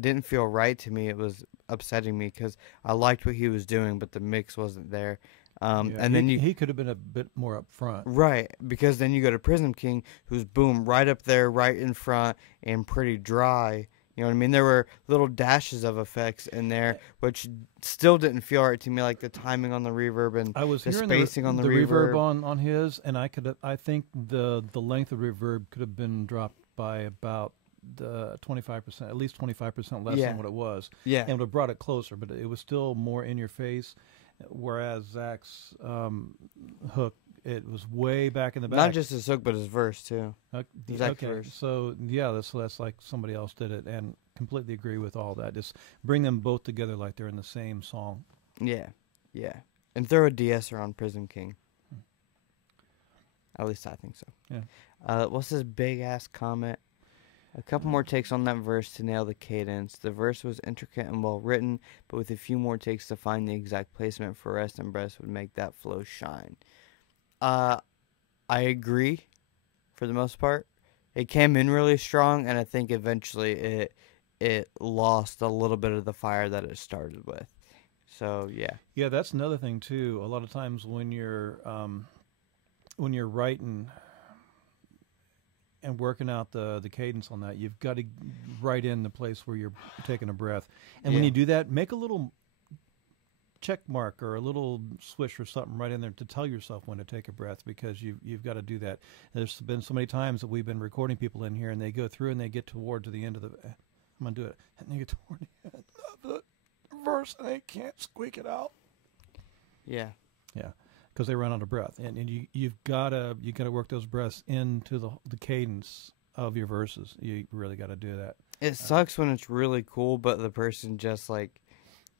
didn't feel right to me. It was upsetting me because I liked what he was doing, but the mix wasn't there. And then he could have been a bit more up front. Right, because then you go to Prism King, who's boom, right up there, right in front, and pretty dry. You know what I mean? There were little dashes of effects in there, which still didn't feel right to me, like the timing on the reverb and I was the hearing spacing on the reverb on his, and I think the length of reverb could have been dropped by about 25%, at least 25% less than what it was. Yeah, and it would have brought it closer, but it was still more in your face. Whereas Zach's hook, it was way back in the back. Not just his hook, but his verse too. Okay, verse. So yeah, that's like somebody else did it, and completely agree with all that. Just bring them both together like they're in the same song. Yeah, and throw a de-esser on Prism King. At least I think so. Yeah. What's this big ass comment? A couple more takes on that verse to nail the cadence. The verse was intricate and well written, but with a few more takes to find the exact placement for rest and breast would make that flow shine. I agree, for the most part. It came in really strong, and I think eventually it lost a little bit of the fire that it started with. So yeah. Yeah, that's another thing too. A lot of times when you're writing and working out the cadence on that, you've got to write in the place where you're taking a breath. And when you do that, make a little check mark or a little swish or something right in there to tell yourself when to take a breath, because you've got to do that. There's been so many times that we've been recording people in here, and they go through and they get towards the end of I'm going to do it. And they get toward the end of the verse and they can't squeak it out. Yeah. Yeah. Because they run out of breath, and you've got to work those breaths into the cadence of your verses. You really got to do that. It sucks when it's really cool, but the person just like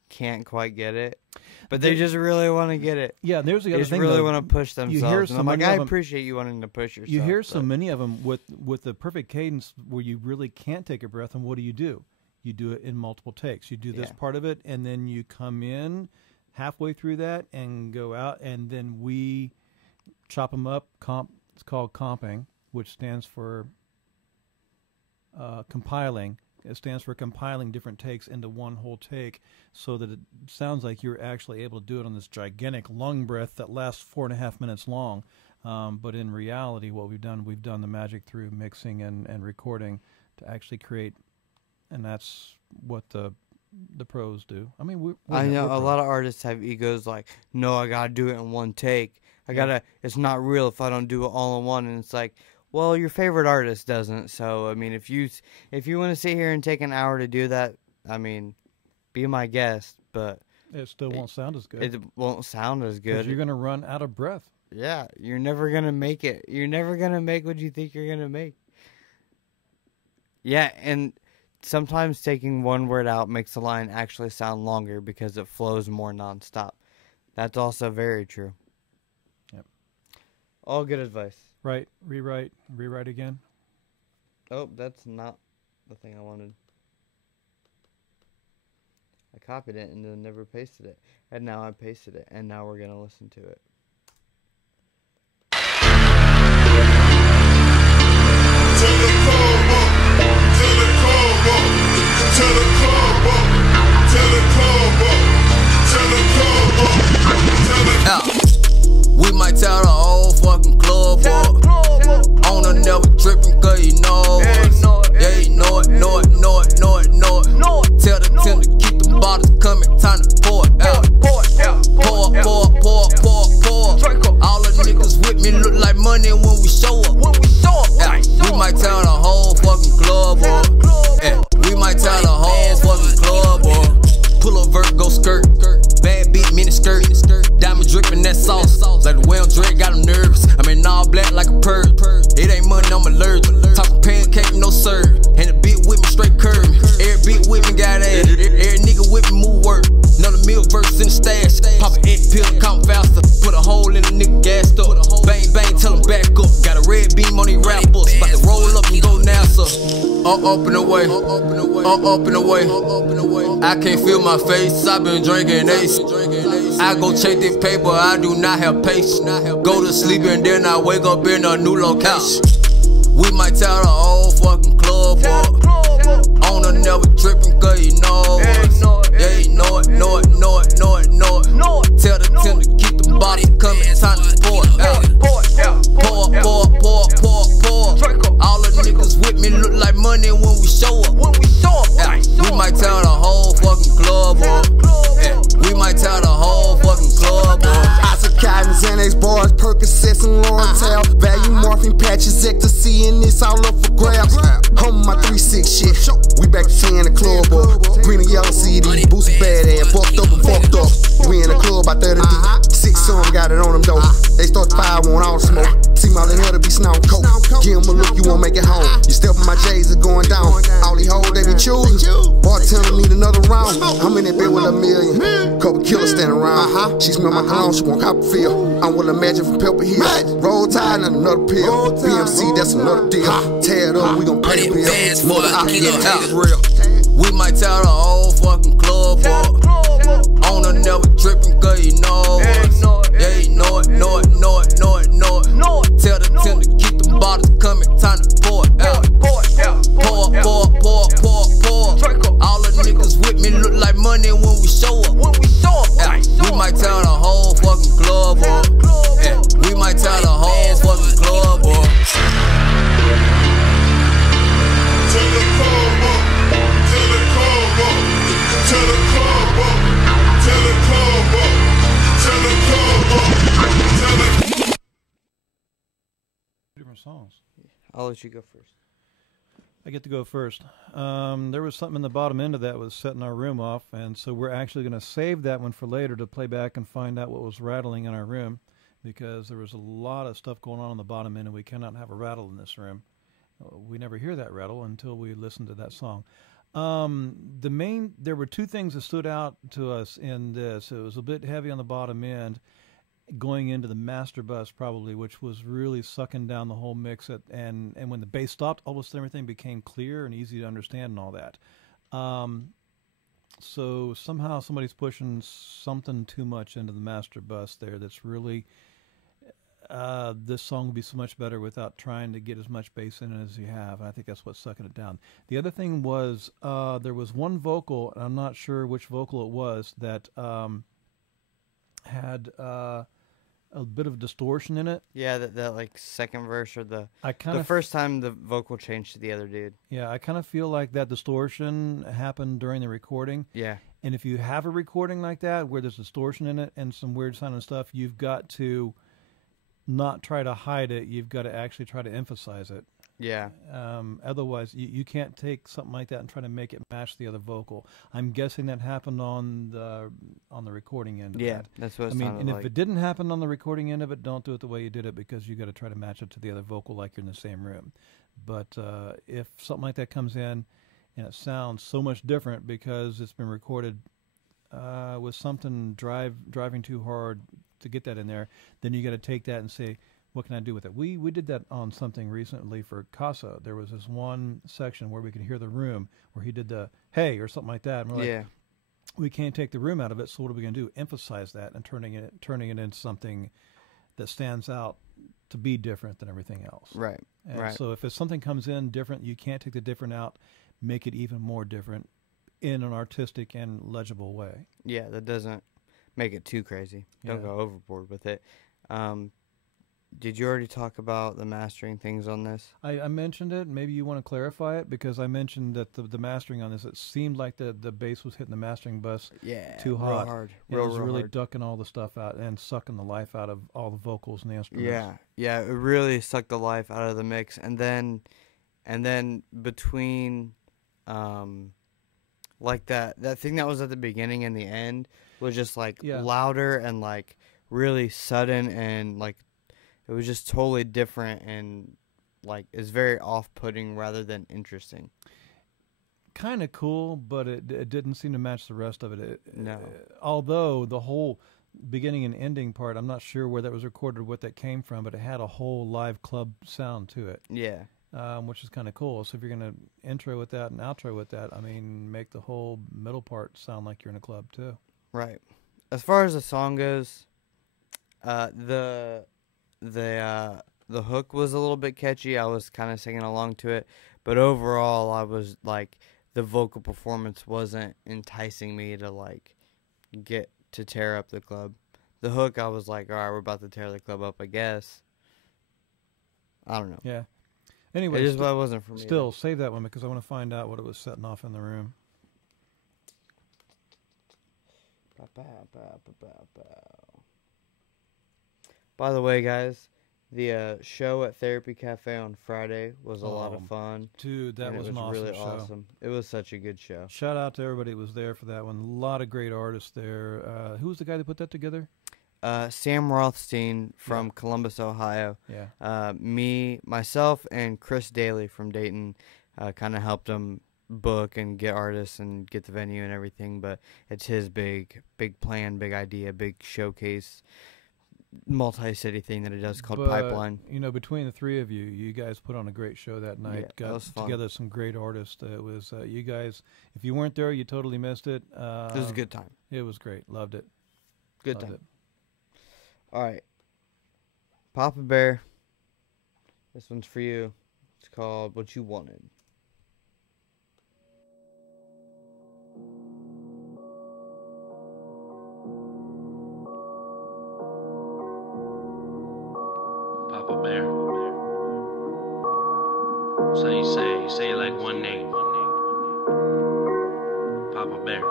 can't quite get it, but they just really want to get it. Yeah, there's the other thing. They really want to push themselves. And I'm like, I appreciate you wanting to push yourself. You hear so many of them with the perfect cadence where you really can't take a breath, and what do? You do it in multiple takes. You do this part of it, and then you come in halfway through that and go out, and then we chop them up. It's called comping, which stands for compiling. It stands for compiling different takes into one whole take, so that it sounds like you're actually able to do it on this gigantic lung breath that lasts 4.5 minutes long. But in reality, what we've done the magic through mixing and recording to actually create, and that's what the pros do. I mean, I know a lot of artists have egos like, no, I gotta do it in one take. It's not real if I don't do it all in one. And it's like, well, your favorite artist doesn't. So I mean, if you want to sit here and take an hour to do that, I mean, be my guest. But it still won't sound as good. It won't sound as good. Because you're gonna run out of breath. Yeah, you're never gonna make it. You're never gonna make what you think you're gonna make. Yeah, and sometimes taking one word out makes the line actually sound longer because it flows more nonstop. That's also very true. Yep. All good advice. Right, rewrite again. Oh, that's not the thing I wanted. I copied it and then never pasted it. And now I pasted it. And now we're going to listen to it. We might tell the whole fucking club up. Owner never trippin' cause he know us. Yeah, he know it. Tell the tender keep the bottles coming, time to pour it out. Pour. All the niggas with me look like money when we show up. Yeah, we might tell the whole fucking club up. Yeah, we might tell the whole fucking club up. Pull a Virgo skirt, bad beat mini skirt, diamond dripping that sauce, like the way I'm dread got them nervous. I'm in all black like a purge. It ain't money, I'm allergic. Talking pancake, no serve. And the beat with me straight curve. Every beat with me got ass. Every nigga with me move work. Another meal verse in the stash. Pop an egg pill, count faster. Put a hole in a nigga gassed up. Bang bang, tell him back up. Got a red beam on these rappers. About to roll up and go NASA. Up and away. I can't feel my face. I've been drinking Ace. I go check this paper. I do not have patience. Go to sleep and then I wake up in a new location. We might tell the whole fucking club up. Owner never trippin' cause he know us. Yeah, he know it. Tell the tender keep the bottles coming, time to pour it out. Pour. All the niggas with me look like money when we show up. Yeah, we might tell the whole fucking club up. Yeah, we might tell the whole fucking club up. Oxycontin, Xanax bars, Percocets and Laurentale. Value morphine patches, ecstasy, and it's all up for grabs. Home my 3-6 shit. We back to 10 the club up. Green and yellow CD, boost badass, bucked up and fucked up. We in the club by 30 deep. 6 some got it on them though. They start the fire, want all the smoke. See my little to be snout coke. Give them a look, you won't make it home. You step on my J's are going down. All these hoes they be choosing. Bartender need another round. I'm in that bed with a million. Couple killers standing around. She smell my cologne, she want Copperfield. I'm with a magic from Pepper Hill. Roll Tide and another pill. BMC, that's another deal. Tear it up, we gon' pay the bill. Mother, I can get out real. We might tell the whole fucking club up. Owner never trippin' cause he know us. Yeah, he know it. Tell the tender keep the bottles coming, time to pour it out. Pour. All the niggas with me look like money when we show up. Yeah, we might tell the whole fucking club up. Yeah, we might tell the whole fucking club up. Different songs. I'll let you go first. I get to go first. There was something in the bottom end of that was setting our room off, and so we're actually going to save that one for later to play back and find out what was rattling in our room, because there was a lot of stuff going on the bottom end, and we cannot have a rattle in this room. We never hear that rattle until we listen to that song. There were two things that stood out to us in this. It was a bit heavy on the bottom end, going into the master bus probably, which was really sucking down the whole mix. And when the bass stopped, all of a sudden everything became clear and easy to understand and all that. So somehow somebody's pushing something too much into the master bus there. That's really, this song would be so much better without trying to get as much bass in it as you have. And I think that's what's sucking it down. The other thing was, there was one vocal, and I'm not sure which vocal it was, that had a bit of distortion in it. Yeah, that like second verse or the the first time the vocal changed to the other dude. Yeah, I kind of feel like that distortion happened during the recording. Yeah. And if you have a recording like that where there's distortion in it and some weird sounding stuff, you've got to not try to hide it. You've got to actually try to emphasize it. Yeah. Otherwise, you can't take something like that and try to make it match the other vocal. I'm guessing that happened on the recording end of that. Yeah, that's what it I mean, sounded and like. if it didn't happen on the recording end of it, don't do it the way you did it, because you got to try to match it to the other vocal like you're in the same room. But if something like that comes in and it sounds so much different because it's been recorded with something driving too hard to get that in there, then you got to take that and say, what can I do with it? We did that on something recently for Dcasso. There was this one section where we could hear the room where he did the hey or something like that. And we're like, we can't take the room out of it, so what are we going to do? Emphasize that and turning it into something that stands out to be different than everything else. Right. And right. so if something comes in different, you can't take the different out, make it even more different in an artistic and legible way. Yeah, that doesn't make it too crazy. Don't go overboard with it. Did you already talk about the mastering things on this? I mentioned it. Maybe you want to clarify it, because I mentioned that the mastering on this, it seemed like the bass was hitting the mastering bus too hot. Real hard. It was really ducking all the stuff out and sucking the life out of all the vocals and the instruments. Yeah, it really sucked the life out of the mix. And then between like that thing that was at the beginning and the end was just like louder and like really sudden, and like it was just totally different, and like it's very off-putting rather than interesting. Kind of cool, but it didn't seem to match the rest of it. No. Although the whole beginning and ending part, I'm not sure where that was recorded, what that came from, but it had a whole live club sound to it. Yeah. Which is kind of cool. So if you're going to intro with that and outro with that, I mean, make the whole middle part sound like you're in a club too. Right. As far as the song goes, the hook was a little bit catchy. I was kind of singing along to it, but overall, I was like, the vocal performance wasn't enticing me to like get to tear up the club. The hook, I was like, all right, we're about to tear the club up, I guess. I don't know. Yeah. Anyway, it just wasn't for me. Still, save that one, because I want to find out what it was setting off in the room. By the way, guys, the show at Therapy Cafe on Friday was a lot of fun. Dude, that was an awesome really show. Awesome. It was such a good show. Shout out to everybody who was there for that one. A lot of great artists there. Who was the guy that put that together? Sam Rothstein from Columbus, Ohio. Yeah. Myself, and Chris Daly from Dayton kind of helped him book and get artists and get the venue and everything, but it's his big plan, big idea, big showcase, multi-city thing that he does called Pipeline. You know, between the three of you guys put on a great show that night. Yeah, got together some great artists. It was you guys, if you weren't there, you totally missed it. It was a good time. It was great. Loved it. Good time. All right, Papa Bear, this one's for you. It's called What You Wanted. Papa Bear. So you say it like one name. Papa Bear.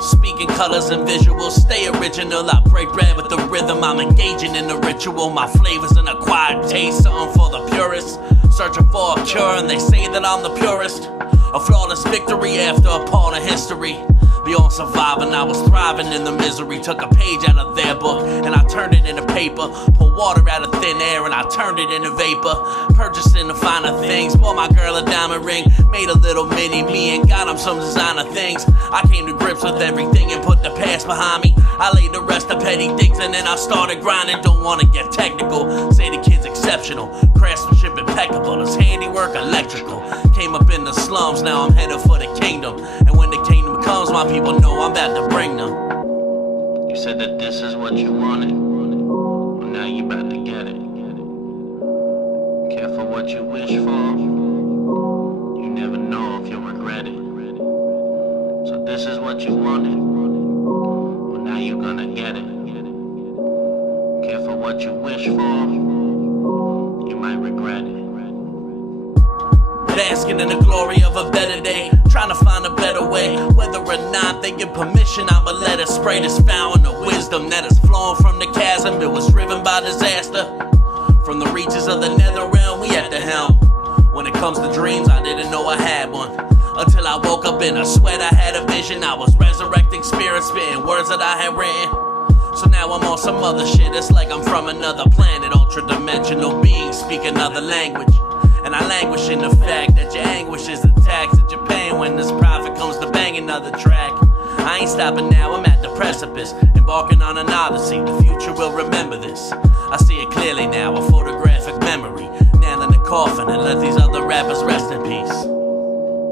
Speaking colors and visuals, stay original. I break bread with the rhythm, I'm engaging in the ritual. My flavor's an acquired taste, something for the purists. Searching for a cure and they say that I'm the purest. A flawless victory after a part of history. Beyond surviving, I was thriving in the misery. Took a page out of their book and I turned it into paper. Pulled water out of thin air and I turned it into vapor. Purchasing the finer things, bought my girl a diamond ring. Made a little mini me and got him some designer things. I came to grips with everything and put the past behind me. I laid the rest of petty things and then I started grinding. Don't wanna get technical, say the kid's exceptional. Craftsmanship impeccable, his handiwork electrical. Came up in the slums, now I'm headed for the kingdom. And when the kingdom comes, my people know I'm about to bring them. You said that this is what you wanted. Well, now you about to get it. Careful what you wish for. You never know if you'll regret it. So this is what you wanted. Well, now you're gonna get it. Careful what you wish for. You might regret it. Basking in the glory of a better day, trying to find a better way. Whether or not they give permission, I'ma let it spray this fountain of wisdom. wisdom that has flown from the chasm. It was driven by disaster. From the reaches of the nether realm, we at the helm. When it comes to dreams, I didn't know I had one. Until I woke up in a sweat, I had a vision. I was resurrecting spirits, spitting words that I had written. So now I'm on some other shit. It's like I'm from another planet. Ultra-dimensional beings speak another language. And I languish in the fact that your anguish is the tax that you're paying when this prophet comes to bang another track. I ain't stopping now, I'm at the precipice, embarking on an odyssey. The future will remember this. I see it clearly now, a photographic memory. Nail in the coffin and let these other rappers rest in peace.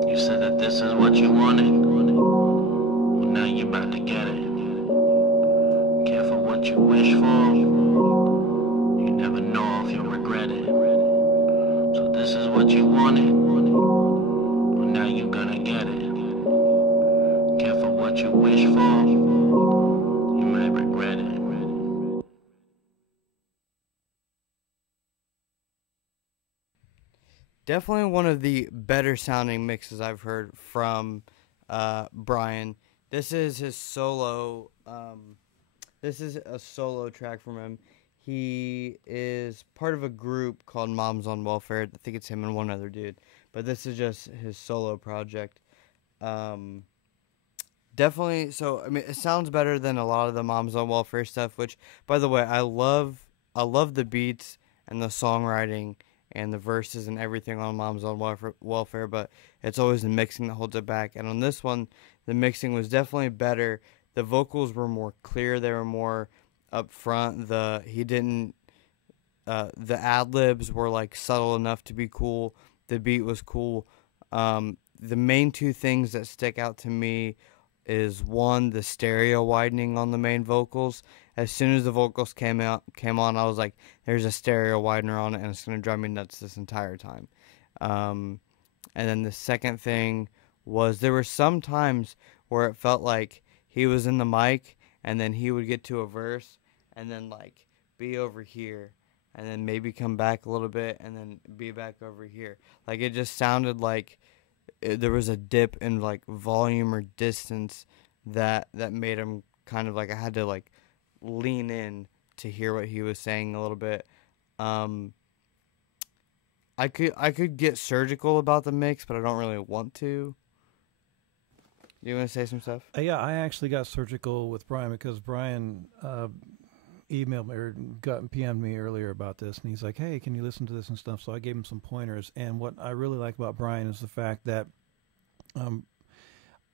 You said that this is what you wanted. Well, now you about to get it. Careful what you wish for. You never know if you'll regret it. So this is what you wanted. Well, now you gonna get it. Careful what you wish for. You might regret it. Definitely one of the better sounding mixes I've heard from Brian. This is his solo. This is a solo track from him. He is part of a group called Moms on Welfare. I think it's him and one other dude. But this is just his solo project. Definitely. So I mean, it sounds better than a lot of the Moms on Welfare stuff. Which, by the way, I love the beats and the songwriting and the verses and everything on Moms on Welfare, but it's always the mixing that holds it back. And on this one, the mixing was definitely better. The vocals were more clear. They were more up front. The ad-libs were like subtle enough to be cool. The beat was cool. The main two things that stick out to me is, one, the stereo widening on the main vocals. As soon as the vocals came on, I was like, there's a stereo widener on it, and it's going to drive me nuts this entire time. And then the second thing was, there were some times where it felt like he was in the mic, and then he would get to a verse, and then, like, be over here, and then maybe come back a little bit, and then be back over here. Like, it just sounded like there was a dip in, like, volume or distance that made him kind of like, I had to, like, lean in to hear what he was saying a little bit. I could get surgical about the mix, but I don't really want to. You want to say some stuff? Yeah, I actually got surgical with Brian because Brian emailed me or PM'd me earlier about this, and he's like, hey, can you listen to this and stuff? So I gave him some pointers, and what I really like about Brian is the fact that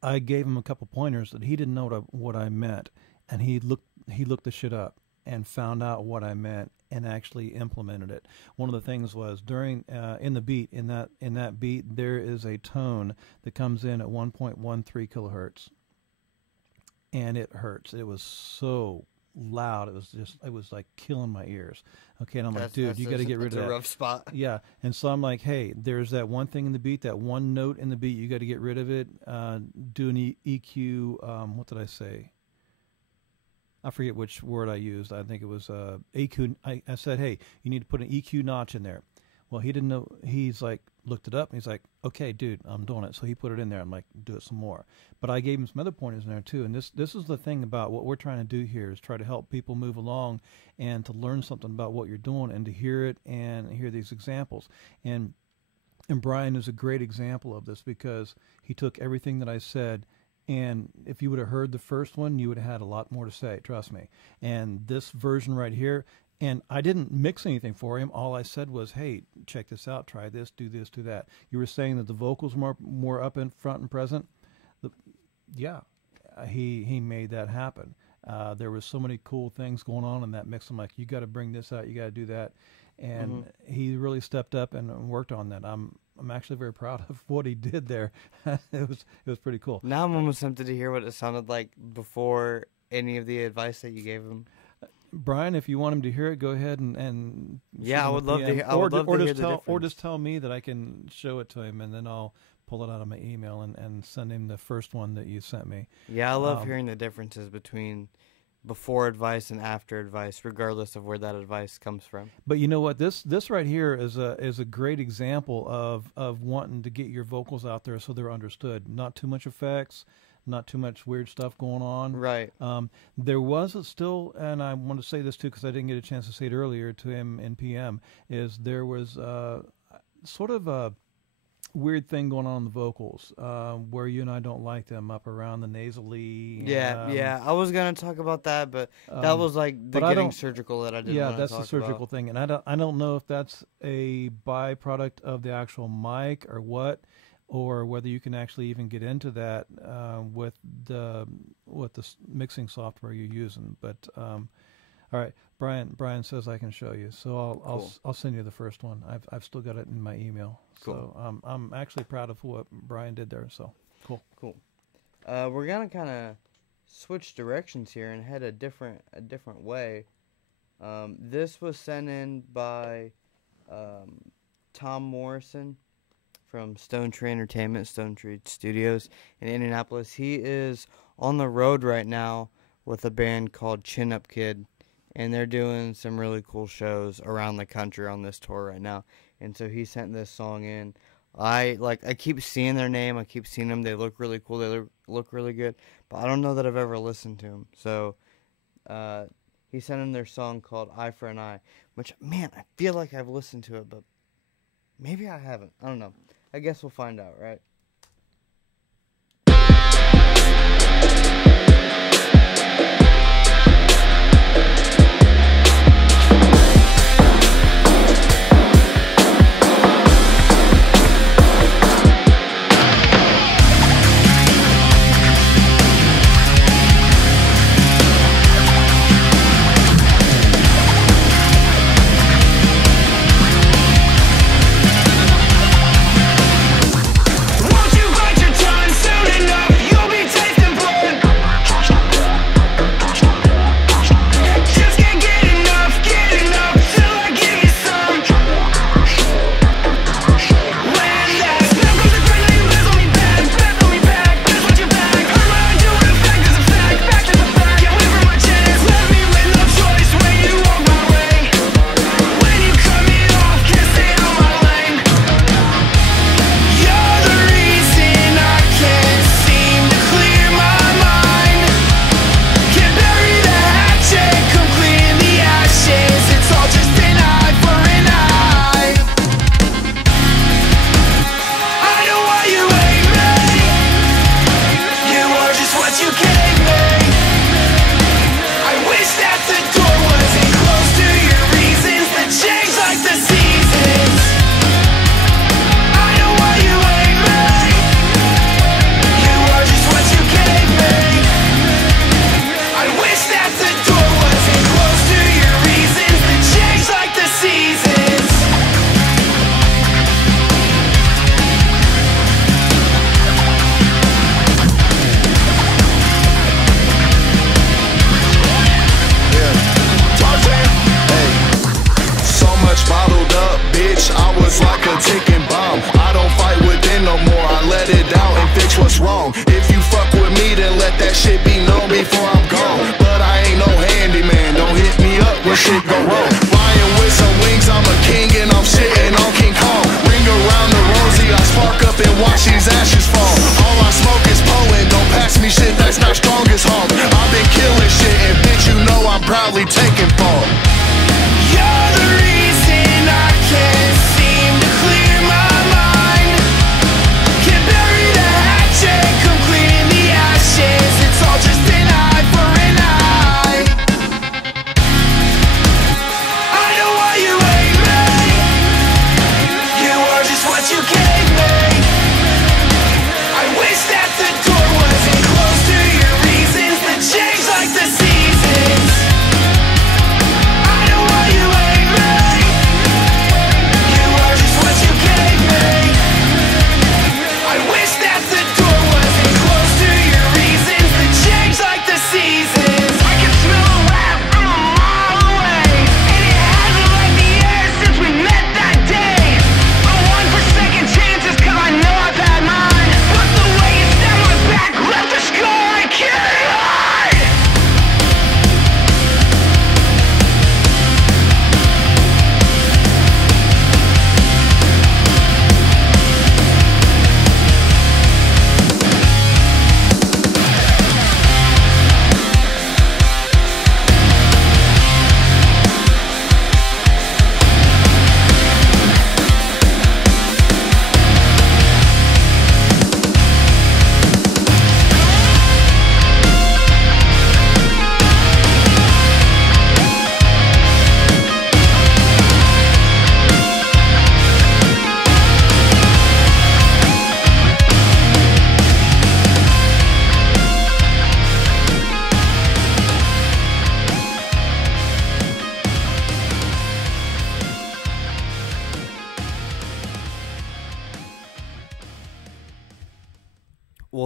I gave him a couple pointers that he didn't know what I meant, and he looked the shit up and found out what I meant and actually implemented it. One of the things was during in that beat there is a tone that comes in at 1.13 kilohertz, and it hurts. It was so loud. It was like killing my ears. Okay, and I'm like, dude, you got to get rid of that. That's a rough spot. Yeah, and so I'm like, hey, there's that one thing in the beat, that one note in the beat, you got to get rid of it. Do an EQ. What did I say? I forget which word I used. I think it was EQ. I said, hey, you need to put an EQ notch in there. Well, he didn't know. He's like, looked it up, and he's like, okay, dude, I'm doing it. So he put it in there. I'm like, do it some more. But I gave him some other pointers in there, too. And this is the thing about what we're trying to do here, is try to help people move along and to learn something about what you're doing and to hear it and hear these examples. And Brian is a great example of this because he took everything that I said, and if you would have heard the first one, you would have had a lot more to say, trust me. And this version right here, and I didn't mix anything for him. All I said was, hey, check this out, try this, do that. You were saying that the vocals were more up in front and present. Yeah, he made that happen. There was so many cool things going on in that mix. I'm like, you got to bring this out, you got to do that. And he really stepped up and worked on that. I'm actually very proud of what he did there. It was pretty cool. Now I'm almost tempted to hear what it sounded like before any of the advice that you gave him. Brian, if you want him to hear it, go ahead and yeah, I would love to hear. Or just tell me that I can show it to him, and then I'll pull it out of my email and send him the first one that you sent me. Yeah, I love hearing the differences between before advice and after advice, regardless of where that advice comes from. But you know what? This right here is a great example of wanting to get your vocals out there so they're understood. Not too much effects, not too much weird stuff going on. Right. There was still, and I want to say this too because I didn't get a chance to say it earlier to him in PM, is there was sort of a weird thing going on in the vocals where you and I don't like them up around the nasally. Yeah. I was gonna talk about that, but that was like the getting surgical that I didn't. Yeah, want to that's talk the surgical about. thing, and I don't know if that's a byproduct of the actual mic or what, or whether you can actually even get into that with the mixing software you're using. But all right, Brian says I can show you, so I'll send you the first one. I've still got it in my email. Cool. So I'm actually proud of what Brian did there. So cool. We're gonna kind of switch directions here and head a different way. This was sent in by Tom Morrison from Stone Tree Entertainment, Stone Tree Studios in Indianapolis. He is on the road right now with a band called Chin Up Kid, and they're doing some really cool shows around the country on this tour right now. And so he sent this song in. I keep seeing their name. I keep seeing them. They look really cool. They look really good. But I don't know that I've ever listened to them. So he sent in their song called Eye for an Eye, which, man, I feel like I've listened to it, but maybe I haven't. I don't know. I guess we'll find out, right?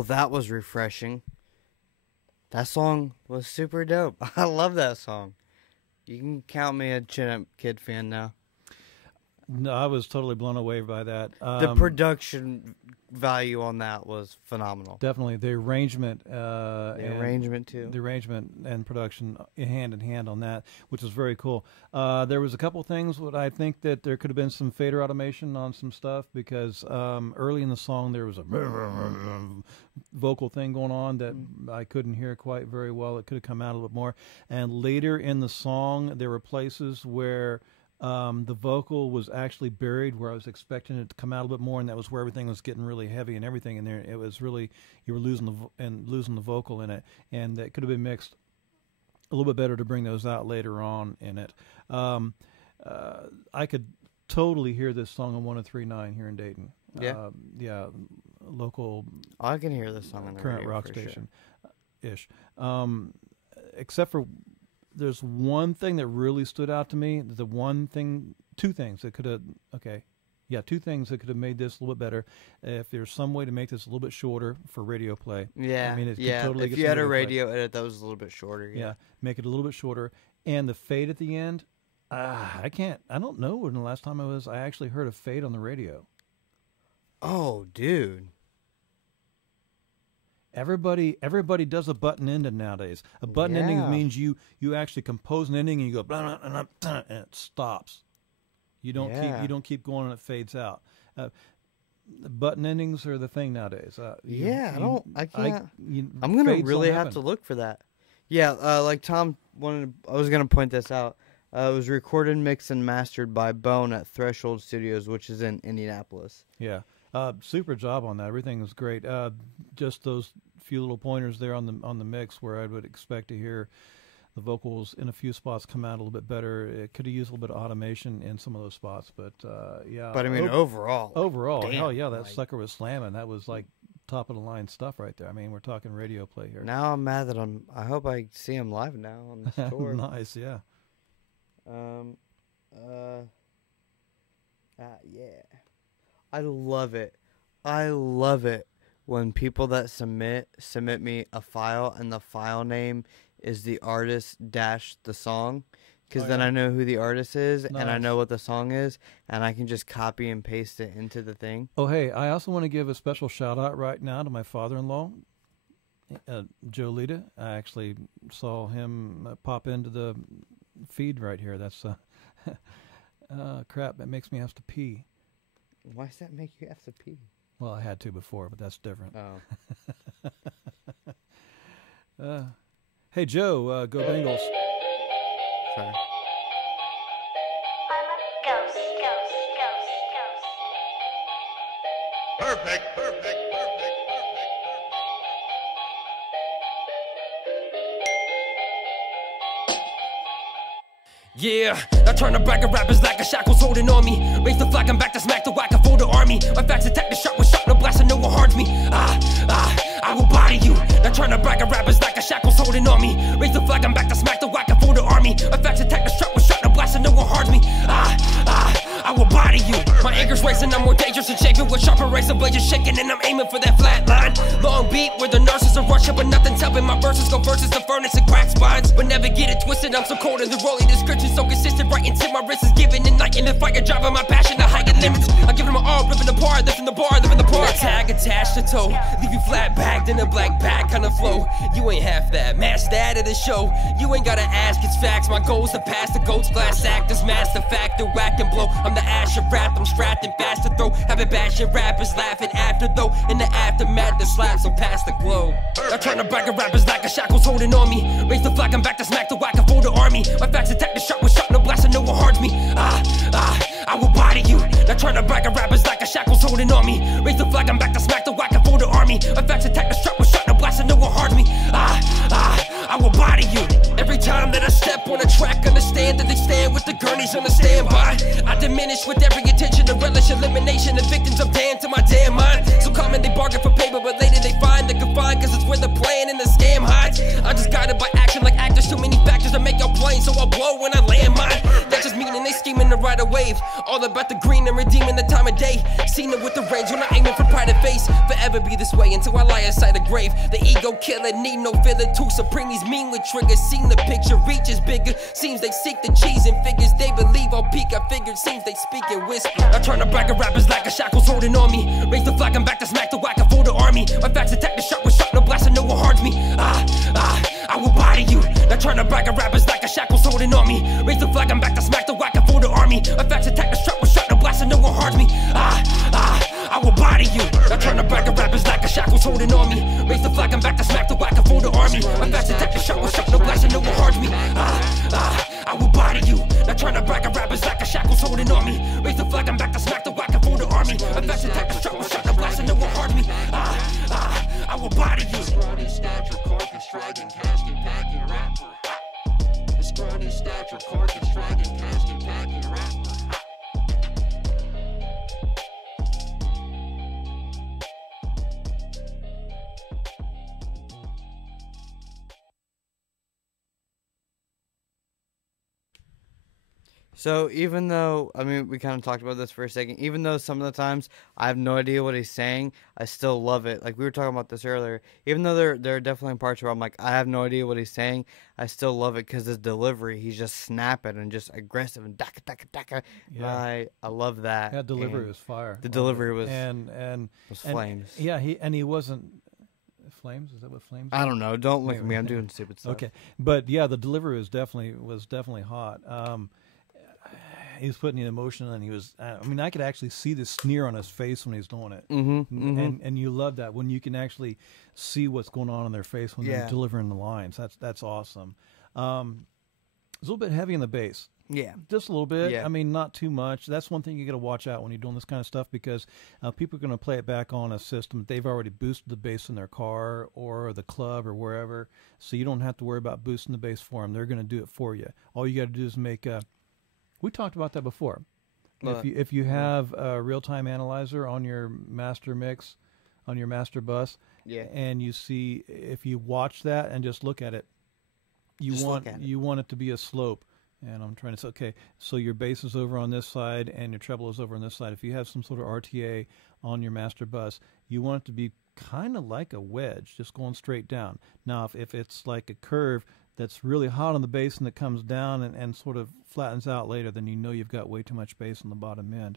Well, that was refreshing. That song was super dope. I love that song. You can count me a Chin Up Kid fan now. No, I was totally blown away by that. The production value on that was phenomenal. Definitely. The arrangement. Arrangement, too. The arrangement and production hand in hand on that, which was very cool. There was a couple things that I think that there could have been some fader automation on some stuff, because early in the song there was a vocal thing going on that I couldn't hear quite very well. It could have come out a little bit more. And later in the song, there were places where the vocal was actually buried, where I was expecting it to come out a bit more, and that was where everything was getting really heavy and everything in there. It was really, you were losing the vocal in it, and it could have been mixed a little bit better to bring those out later on in it. I could totally hear this song on 103.9 here in Dayton. Yeah, local. I can hear this song on the current radio rock for station, ish. Except for. There's one thing that really stood out to me. Two things that could have, two things that could have made this a little bit better. If there's some way to make this a little bit shorter for radio play. Yeah, I mean, it could totally if get you some had a radio radio edit that was a little bit shorter. Yeah, make it a little bit shorter. And the fade at the end, I don't know when the last time I actually heard a fade on the radio. Oh, dude. Everybody does a button ending nowadays. A button ending means you actually compose an ending and you go blah, blah, blah, blah, and it stops. You don't keep going and it fades out. Button endings are the thing nowadays. I can't. I'm gonna really have to look for that. Yeah, like Tom wanted. I was gonna point this out. It was recorded, mixed, and mastered by Bone at Threshold Studios, which is in Indianapolis. Yeah. Super job on that. Everything was great. Just those few little pointers there on the mix where I would expect to hear the vocals in a few spots come out a little bit better. It could have used a little bit of automation in some of those spots, but yeah. But I mean, overall, damn, hell yeah, that sucker was slamming. That was like top of the line stuff right there. I mean, we're talking radio play here. Now I'm mad that I hope I see him live now on this tour. Nice, yeah. Yeah. I love it. I love it when people that submit me a file and the file name is the artist - the song, because then I know who the artist is and I know what the song is, and I can just copy and paste it into the thing. Oh, hey, I also want to give a special shout out right now to my father-in-law, Joe Lita. I actually saw him pop into the feed right here. That's crap. That makes me have to pee. Why does that make you have to pee? Well, I had to before, but that's different. Oh. Hey, Joe, go Bengals. Sorry. Perfect. Yeah, I turn the bragger rappers like a shackles holding on me. Raise the flag, I'm back to smack the whack, I fold the army. My facts attack the shot with shot, no blast, and no one harms me. I will body you. Now turn the bragger rappers like a shackles holding on me. Raise the flag, I'm back to smack the whack, I fold the army. My facts attack the shot with shot, no blast, and no one harms me. I will body you. My anger's racing, I'm more dangerous than Shakespeare with sharper razor blades just shaking, and I'm aiming for that flat line. Long beat where the nurses are rushing, but nothing's helping. My verses go versus the furnace and crack spines. But never get it twisted, I'm so cold in the rolling description, so consistent, right into my wrist is giving and night in the fire, driving my passion to higher limits. I give them my all, ripping apart, lifting the bar, living the part. Tag attached to toe, leave you flat bagged in a black bag kind of flow. You ain't half that, match that at the show. You ain't gotta ask, it's facts. My goals to pass the goats, glass actors, master factor, whack and blow. I'm the ash of rap, I'm strapped and fast to throw. Have it bashing rappers laughing after though. In the aftermath, the slaps will pass the glow. I turn the bragger rappers like a shackles holding on me. Raise the flag, I'm back to smack the whack, I fold the army. My facts attack the shot with shot, no blast, and no one harms me. I will body you. Now turn the bragger rappers like a shackles holding on me. Raise the flag, I'm back to smack the whack, I fold the army. My facts attack the shot with shot, no blast, and no one harms me. I will body you. Every time that I step on a track, understand that they stand with the gurneys on the standby. I diminish with every intention to relish elimination of victims of damn to my damn mind. So common they bargain for paper, but later they find they're confined, cause it's where the plan and the scam hides. I'm just guided by action like actors, too many factors to make y'all plain, so I'll blow when I land mine. That just meaning they scheming to ride a wave, all about the green and redeeming the time of day. Seen it with the range when I'm aiming for pride and fame. face. Forever be this way until I lie inside the grave. The ego killer, need no filler. Too supreme, these mean with triggers. Seem the picture reaches bigger. Seems they seek the cheese and figures. They believe I'll peak. I figured seems they speak and whisper. I turn to bracket rappers like a shackles holding on me. Raise the flag, I'm back to smack the whack. I fold the army. My facts attack the shot with shot. No blast and no one harms me. I will body you. Now trying to brag at rappers like a shackles holding on me. Raise the flag, I'm back to smack the whack. I fold the army. My facts attack the shot with shot. No blast and no one harms me. I will body you. Now trying to brag at rappers like a shackles holding on me. Raise the flag, I'm back to smack the whack. I fold the army. My facts attack the shot with shot. No blast and no one harms me. I will body you. Now trying to brag at rappers like a shackles holding on me. Raise the flag, I'm back to smack the whack. I fold the army. My facts attack the shot with shot. No blast and no one harms me. I will body you. Scrawny stature, carcass, dragon, casket, packing rapper. The scrawny stature, carcass, dragon, casket, packing rapper. So even though, I mean, we kind of talked about this for a second, even though some of the times I have no idea what he's saying, I still love it. Like we were talking about this earlier, even though there are definitely parts where I'm like, I have no idea what he's saying, I still love it because his delivery, he's just snapping and just aggressive and daka daka daka. Yeah. I love that. Yeah, delivery was fire. The delivery was flames. Yeah, he wasn't. Flames? Is that what flames? I don't know. Don't look at me. I'm doing stupid stuff. Okay, but yeah, the delivery was definitely hot. He was putting the emotion, and he was. I mean, I could actually see the sneer on his face when he's doing it. And you love that when you can actually see what's going on in their face when they're delivering the lines. That's awesome. It's a little bit heavy in the bass. Yeah, just a little bit. Yeah. I mean, not too much. That's one thing you got to watch out when you're doing this kind of stuff because people are going to play it back on a system. They've already boosted the bass in their car or the club or wherever, so you don't have to worry about boosting the bass for them. They're going to do it for you. All you got to do is make a. We talked about that before. If you have a real-time analyzer on your master mix, on your master bus, and you see if you watch that and just look at it, you want it to be a slope. And I'm trying to say, okay, so your bass is over on this side and your treble is over on this side. If you have some sort of RTA on your master bus, you want it to be kind of like a wedge, just going straight down. Now, if it's like a curve that's really hot on the bass and that comes down and sort of flattens out later, then you know you've got way too much bass on the bottom end.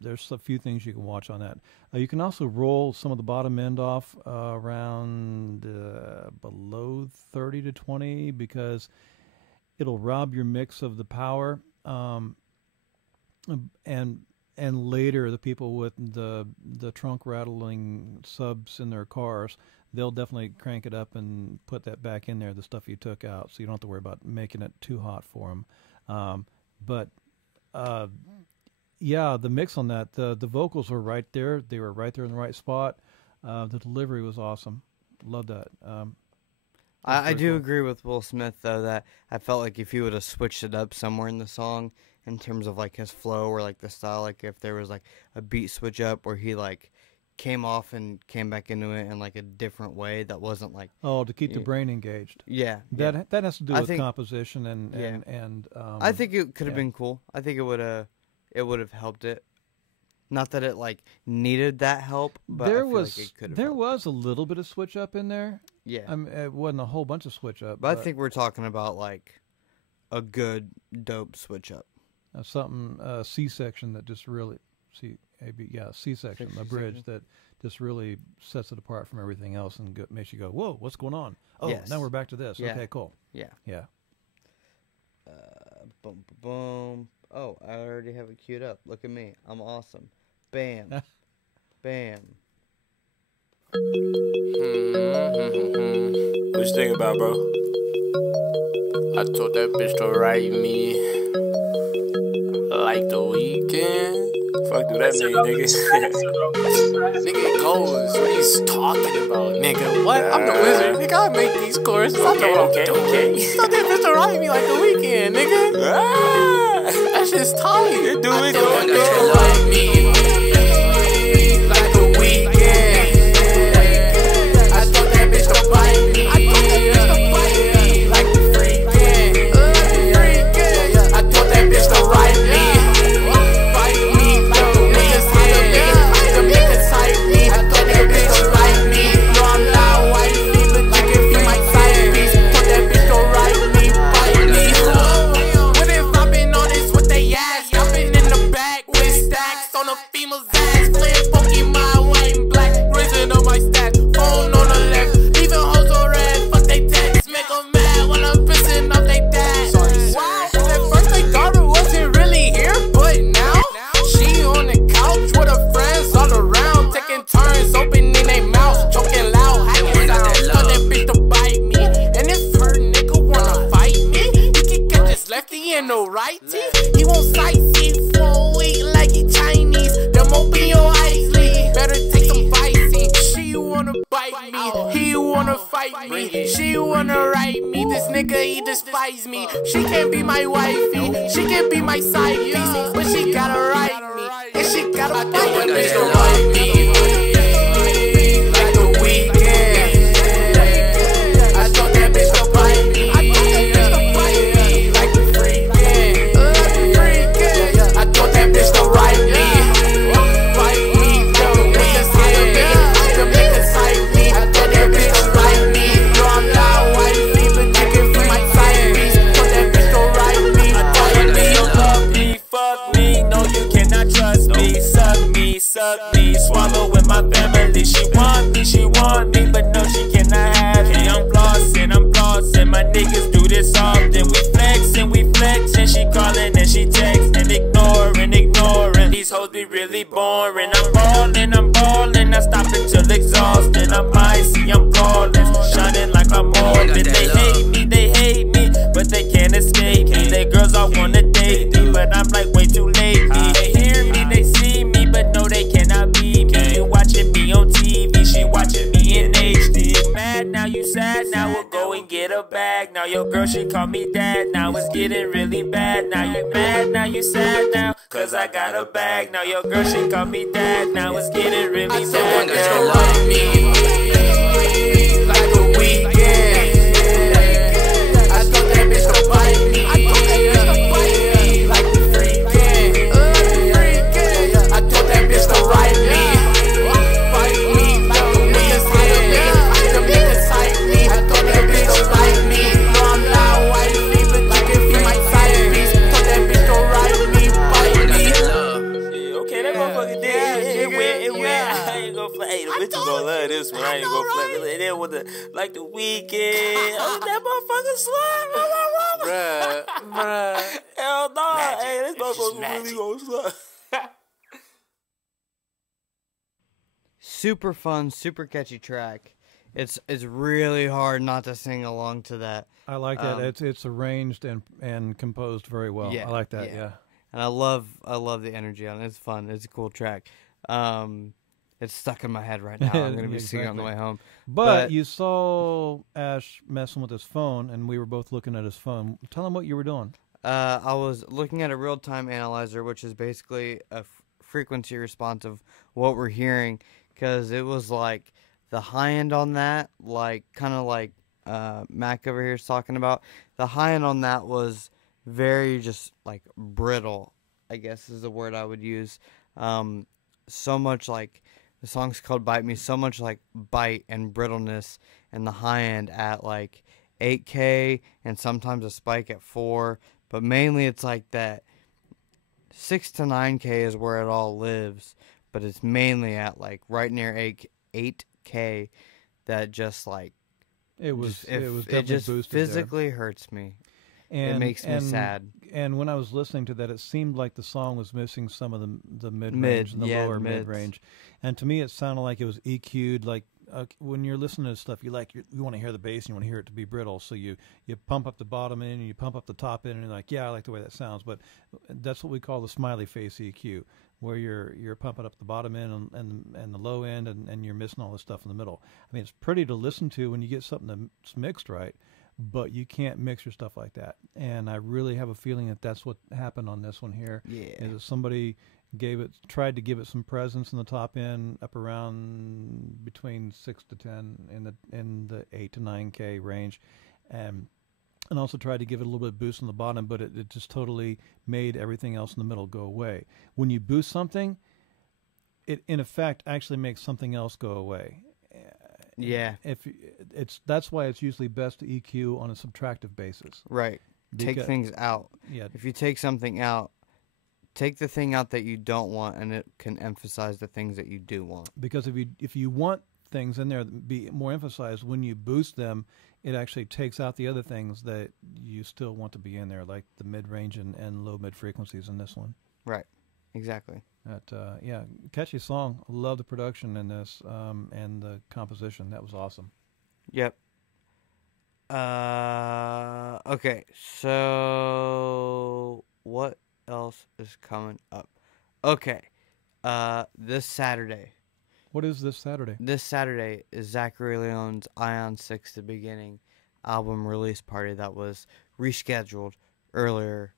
There's a few things you can watch on that. You can also roll some of the bottom end off around below 30 to 20 because it'll rob your mix of the power, and later the people with the trunk rattling subs in their cars, they'll definitely crank it up and put that back in there, the stuff you took out, so you don't have to worry about making it too hot for them. Yeah, the mix on that, the vocals were right there. They were right there in the right spot. The delivery was awesome. Love that. I do agree with Will Smith, though, that I felt like if he would have switched it up somewhere in the song in terms of, like, his flow or, like, the style, like, if there was, like, a beat switch up where he, like, came off and came back into it in, like, a different way that wasn't, like... Oh, to keep the brain engaged. Yeah. That has to do with composition and I think it could have been cool. I think it would have helped it. Not that it, like, needed that help, but I feel like it could have. There was a little bit of switch up in there. Yeah. It wasn't a whole bunch of switch up. But I think we're talking about, like, a good, dope switch up. Something, C-section that just really, C-section, the bridge that just really sets it apart from everything else and makes you go, whoa, what's going on? Oh, now we're back to this. Yeah. Okay, cool. Yeah. Yeah. Boom, boom, boom. Oh, I already have it queued up. Look at me. I'm awesome. Bam. Bam. What you think about, bro? I told that bitch to write me like the weekend. Fuck do that mean, nigga? Nigga goes, what he's talking about, nigga. What? I'm the wizard, nigga. I make these choruses. Okay. Told that bitch to write me like the weekend, nigga. That shit's tight. Do it, like me. Like the weekend. I told that bitch to bite me. Like the freaking. I told that bitch to write me. Bite me like the weekend. The nigga type me. despise me. She can't be my wifey, she can be my side piece, but she gotta ride me, and she gotta fight me. Bitch don't ride me like the weekend. I thought that bitch don't bite me. Like the freakin'. I thought that bitch don't ride me. Bite me like the weekend. The niggas hype me. I thought that bitch don't ride me. No, I'm not wifey, but you can feel my side piece. Thought that bitch don't ride me. I thought that bitch don't love me. Fuck me, no you cannot trust me. Suck me, swallow with my family. She want me, but no she cannot have me. I'm flossing, my niggas do this often. We flexin', she callin' and she textin', ignoring. These hoes be really boring. I'm ballin', I stop until exhausted. I'm icy, I'm flawless, shining like I'm Morgan. They hate me, but they can't escape me. They girls all wanna date me, but I'm like way too late. They hear me, they see me, but no they cannot be me. You watching me on TV, she watching me in HD. You mad now, you sad now, we'll go and get a bag. Now your girl she call me dad, now it's getting really bad. Now you mad, now you sad now, cause I got a bag. Now your girl she call me dad, now it's getting really bad. Girl like me like the weekend. I thought that bitch don't bite me. Like the freakin'. I thought that bitch don't ride me. Bite me like the weekend. The niggas hype me. I thought that bitch don't like me. No, I'm not wifey, but you can feel my side piece. Thought that bitch don't ride me. Bite me. Okay, that motherfucker did. It went. I ain't gonna play. Hey, the bitches gonna love this one. I ain't gonna play. And then with the like the weekend. Oh, that motherfucker slime. Bruh. Hell no. Hey, this motherfucker really gonna slime. Super fun, super catchy track. It's really hard not to sing along to that. I like that. It's arranged and composed very well. Yeah, I like that. Yeah. And I love the energy on it. It's fun. It's a cool track. It's stuck in my head right now. I'm gonna be singing on the way home. But you saw Ash messing with his phone, and we were both looking at his phone. Tell him what you were doing. I was looking at a real-time analyzer, which is basically a frequency response of what we're hearing, because it was like the high end on that, like kind of like Mac over here is talking about. The high end on that was very just like brittle, I guess is the word I would use. So much like the song's called Bite Me, so much like bite and brittleness, and the high end at like 8K and sometimes a spike at 4, but mainly it's like that 6 to 9K is where it all lives, but it's mainly at like right near 8K that just like it just physically hurts me. And it makes me sad. And when I was listening to that, it seemed like the song was missing some of the mid-range and the lower mid-range. And to me, it sounded like it was EQ'd. Like when you're listening to stuff, you want to hear the bass and you want to hear it to be brittle. So you pump up the bottom end and you pump up the top end, and you're like, yeah, I like the way that sounds. But that's what we call the smiley face EQ, where you're pumping up the bottom end and the low end, and you're missing all the stuff in the middle. I mean, it's pretty to listen to when you get something that's mixed right. But you can't mix your stuff like that. And I really have a feeling that that's what happened on this one here. Yeah. Is that somebody tried to give it some presence in the top end, up around between 6 to 10 in the 8 to 9K range, and also tried to give it a little bit of boost on the bottom, but it just totally made everything else in the middle go away. When you boost something, it in effect actually makes something else go away. Yeah. That's why it's usually best to EQ on a subtractive basis. Right. Take things out. Yeah. If you take something out, take the thing out that you don't want, and it can emphasize the things that you do want. Because if you want things in there to be more emphasized, when you boost them, it actually takes out the other things that you still want to be in there, like the mid-range and low-mid frequencies in this one. Right. Exactly. Yeah, catchy song. Love the production in this and the composition. That was awesome. Yep. Okay, so what else is coming up? Okay, this Saturday. What is this Saturday? This Saturday is Zachary Leone's Ion 6, The Beginning. album release party that was rescheduled earlier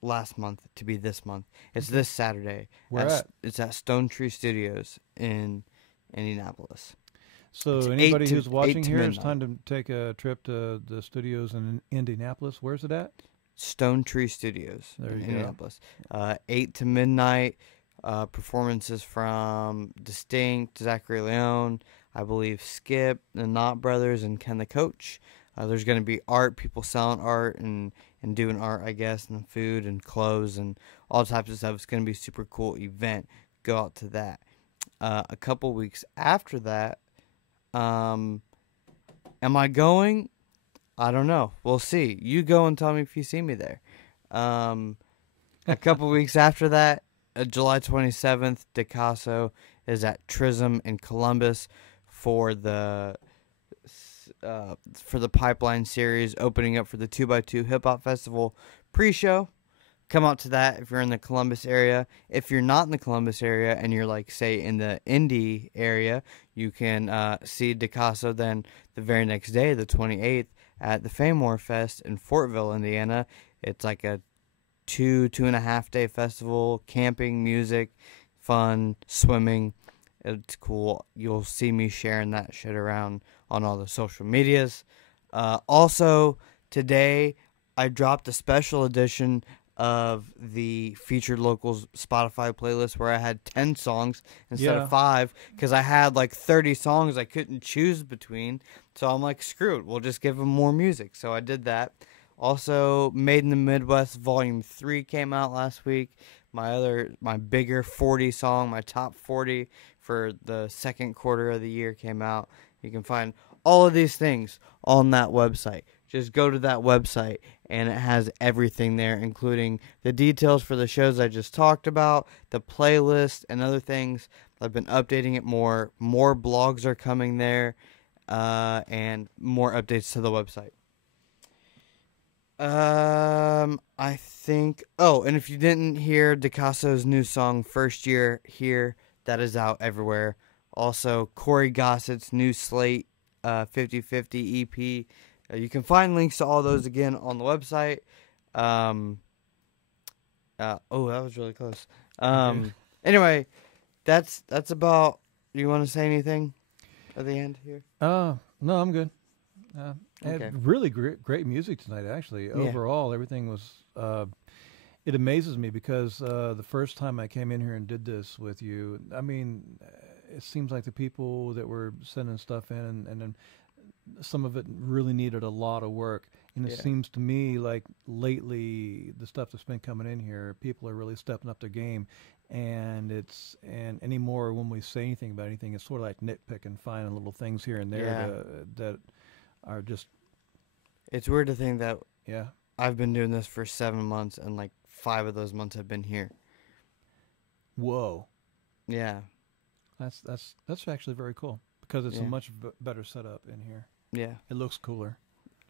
last month to be this month. It's this Saturday. Where at? It's at Stone Tree Studios in Indianapolis. So It's anybody 8 to- who's watching 8 to here, it's midnight. time to take a trip to the studios in Indianapolis. Where's it at? Stone Tree Studios There in you go. Indianapolis. 8 to midnight. Performances from Distinct, Zachary Leone, I believe Skip, the Knott Brothers, and Ken the Coach. There's going to be art, people selling art and doing art, I guess, and food and clothes and all types of stuff. It's going to be a super cool event. Go out to that. A couple weeks after that, am I going? I don't know. We'll see. You go and tell me if you see me there. A couple weeks after that, July 27th, Dcasso is at Trism in Columbus for the Pipeline series, opening up for the 2x2 Hip Hop Festival pre-show. Come out to that if you're in the Columbus area. If you're not in the Columbus area and you're, like, say, in the Indy area, you can see Dcasso then the very next day, the 28th, at the Famore Fest in Fortville, Indiana. It's like a 2.5 day festival, camping, music, fun, swimming. It's cool. You'll see me sharing that shit around on all the social medias. Also, today I dropped a special edition of the Featured Locals Spotify playlist where I had 10 songs instead of 5 because I had like 30 songs I couldn't choose between. So I'm like, screw it, we'll just give them more music. So I did that. Also, Made in the Midwest Volume 3 came out last week. My bigger 40 song, my top 40 for the second quarter of the year came out. You can find all of these things on that website. Just go to that website, and it has everything there, including the details for the shows I just talked about, the playlist, and other things. I've been updating it more. More blogs are coming there, and more updates to the website. I think... Oh, and if you didn't hear Dcasso's new song, First Year Here, that is out everywhere. Also, Corey Gossett's new Slate 50/50 EP. You can find links to all those again on the website. Oh, that was really close. Anyway, that's about... You want to say anything at the end here? No, I'm good. Okay. Had really great music tonight, actually. Yeah. Overall, everything was... it amazes me because the first time I came in here and did this with you, I mean, it seems like the people that were sending stuff in and then some of it really needed a lot of work. And it seems to me like lately the stuff that's been coming in here, people are really stepping up their game. And anymore when we say anything about anything, it's sort of like nitpicking, finding little things here and there that are just... It's weird to think that Yeah. I've been doing this for 7 months, and like 5 of those months have been here. Whoa. Yeah. That's actually very cool because it's a much better setup in here. Yeah. It looks cooler.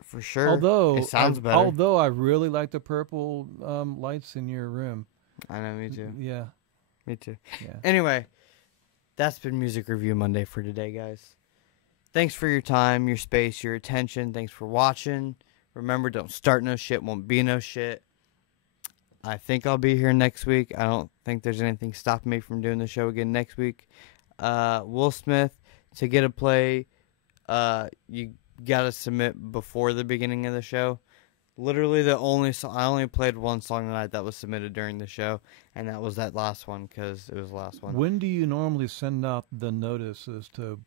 For sure. Although it sounds better. Although I really like the purple lights in your room. I know, me too. Yeah. Me too. Yeah. Anyway, that's been Music Review Monday for today, guys. Thanks for your time, your space, your attention. Thanks for watching. Remember, don't start no shit, won't be no shit. I think I'll be here next week. I don't think there's anything stopping me from doing the show again next week. Will Smith, to get a play, you gotta submit before the beginning of the show. Literally, I only played one song tonight that was submitted during the show, and that was that last one because it was the last one. When do you normally send out the notices to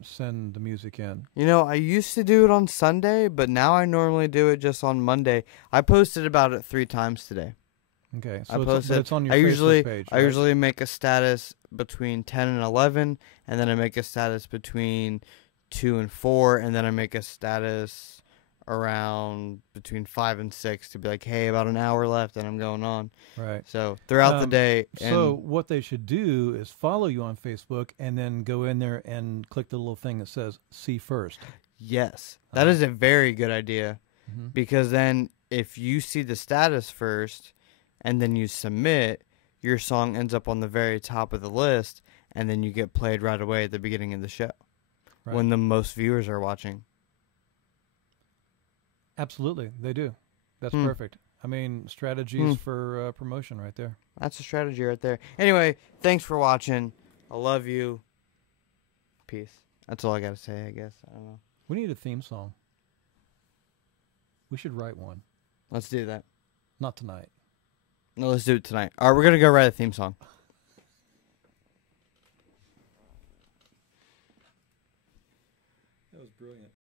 send the music in? You know, I used to do it on Sunday, but now I normally do it just on Monday. I posted about it 3 times today. Okay, I so posted. it's on your Facebook page, I right? usually make a status between 10 and 11, and then I make a status between 2 and 4, and then I make a status around between 5 and 6 to be like, hey, about an hour left and I'm going on. Right. So throughout the day. So what they should do is follow you on Facebook and then go in there and click the little thing that says see first. Yes. That is a very good idea Mhm. because then if you see the status first and then you submit, your song ends up on the very top of the list and then you get played right away at the beginning of the show when the most viewers are watching. Absolutely, they do. That's perfect. I mean, strategies for promotion right there. That's a strategy right there. Anyway, thanks for watching. I love you. Peace. That's all I got to say, I guess. I don't know. We need a theme song. We should write one. Let's do that. Not tonight. No, let's do it tonight. All right, we're going to go write a theme song.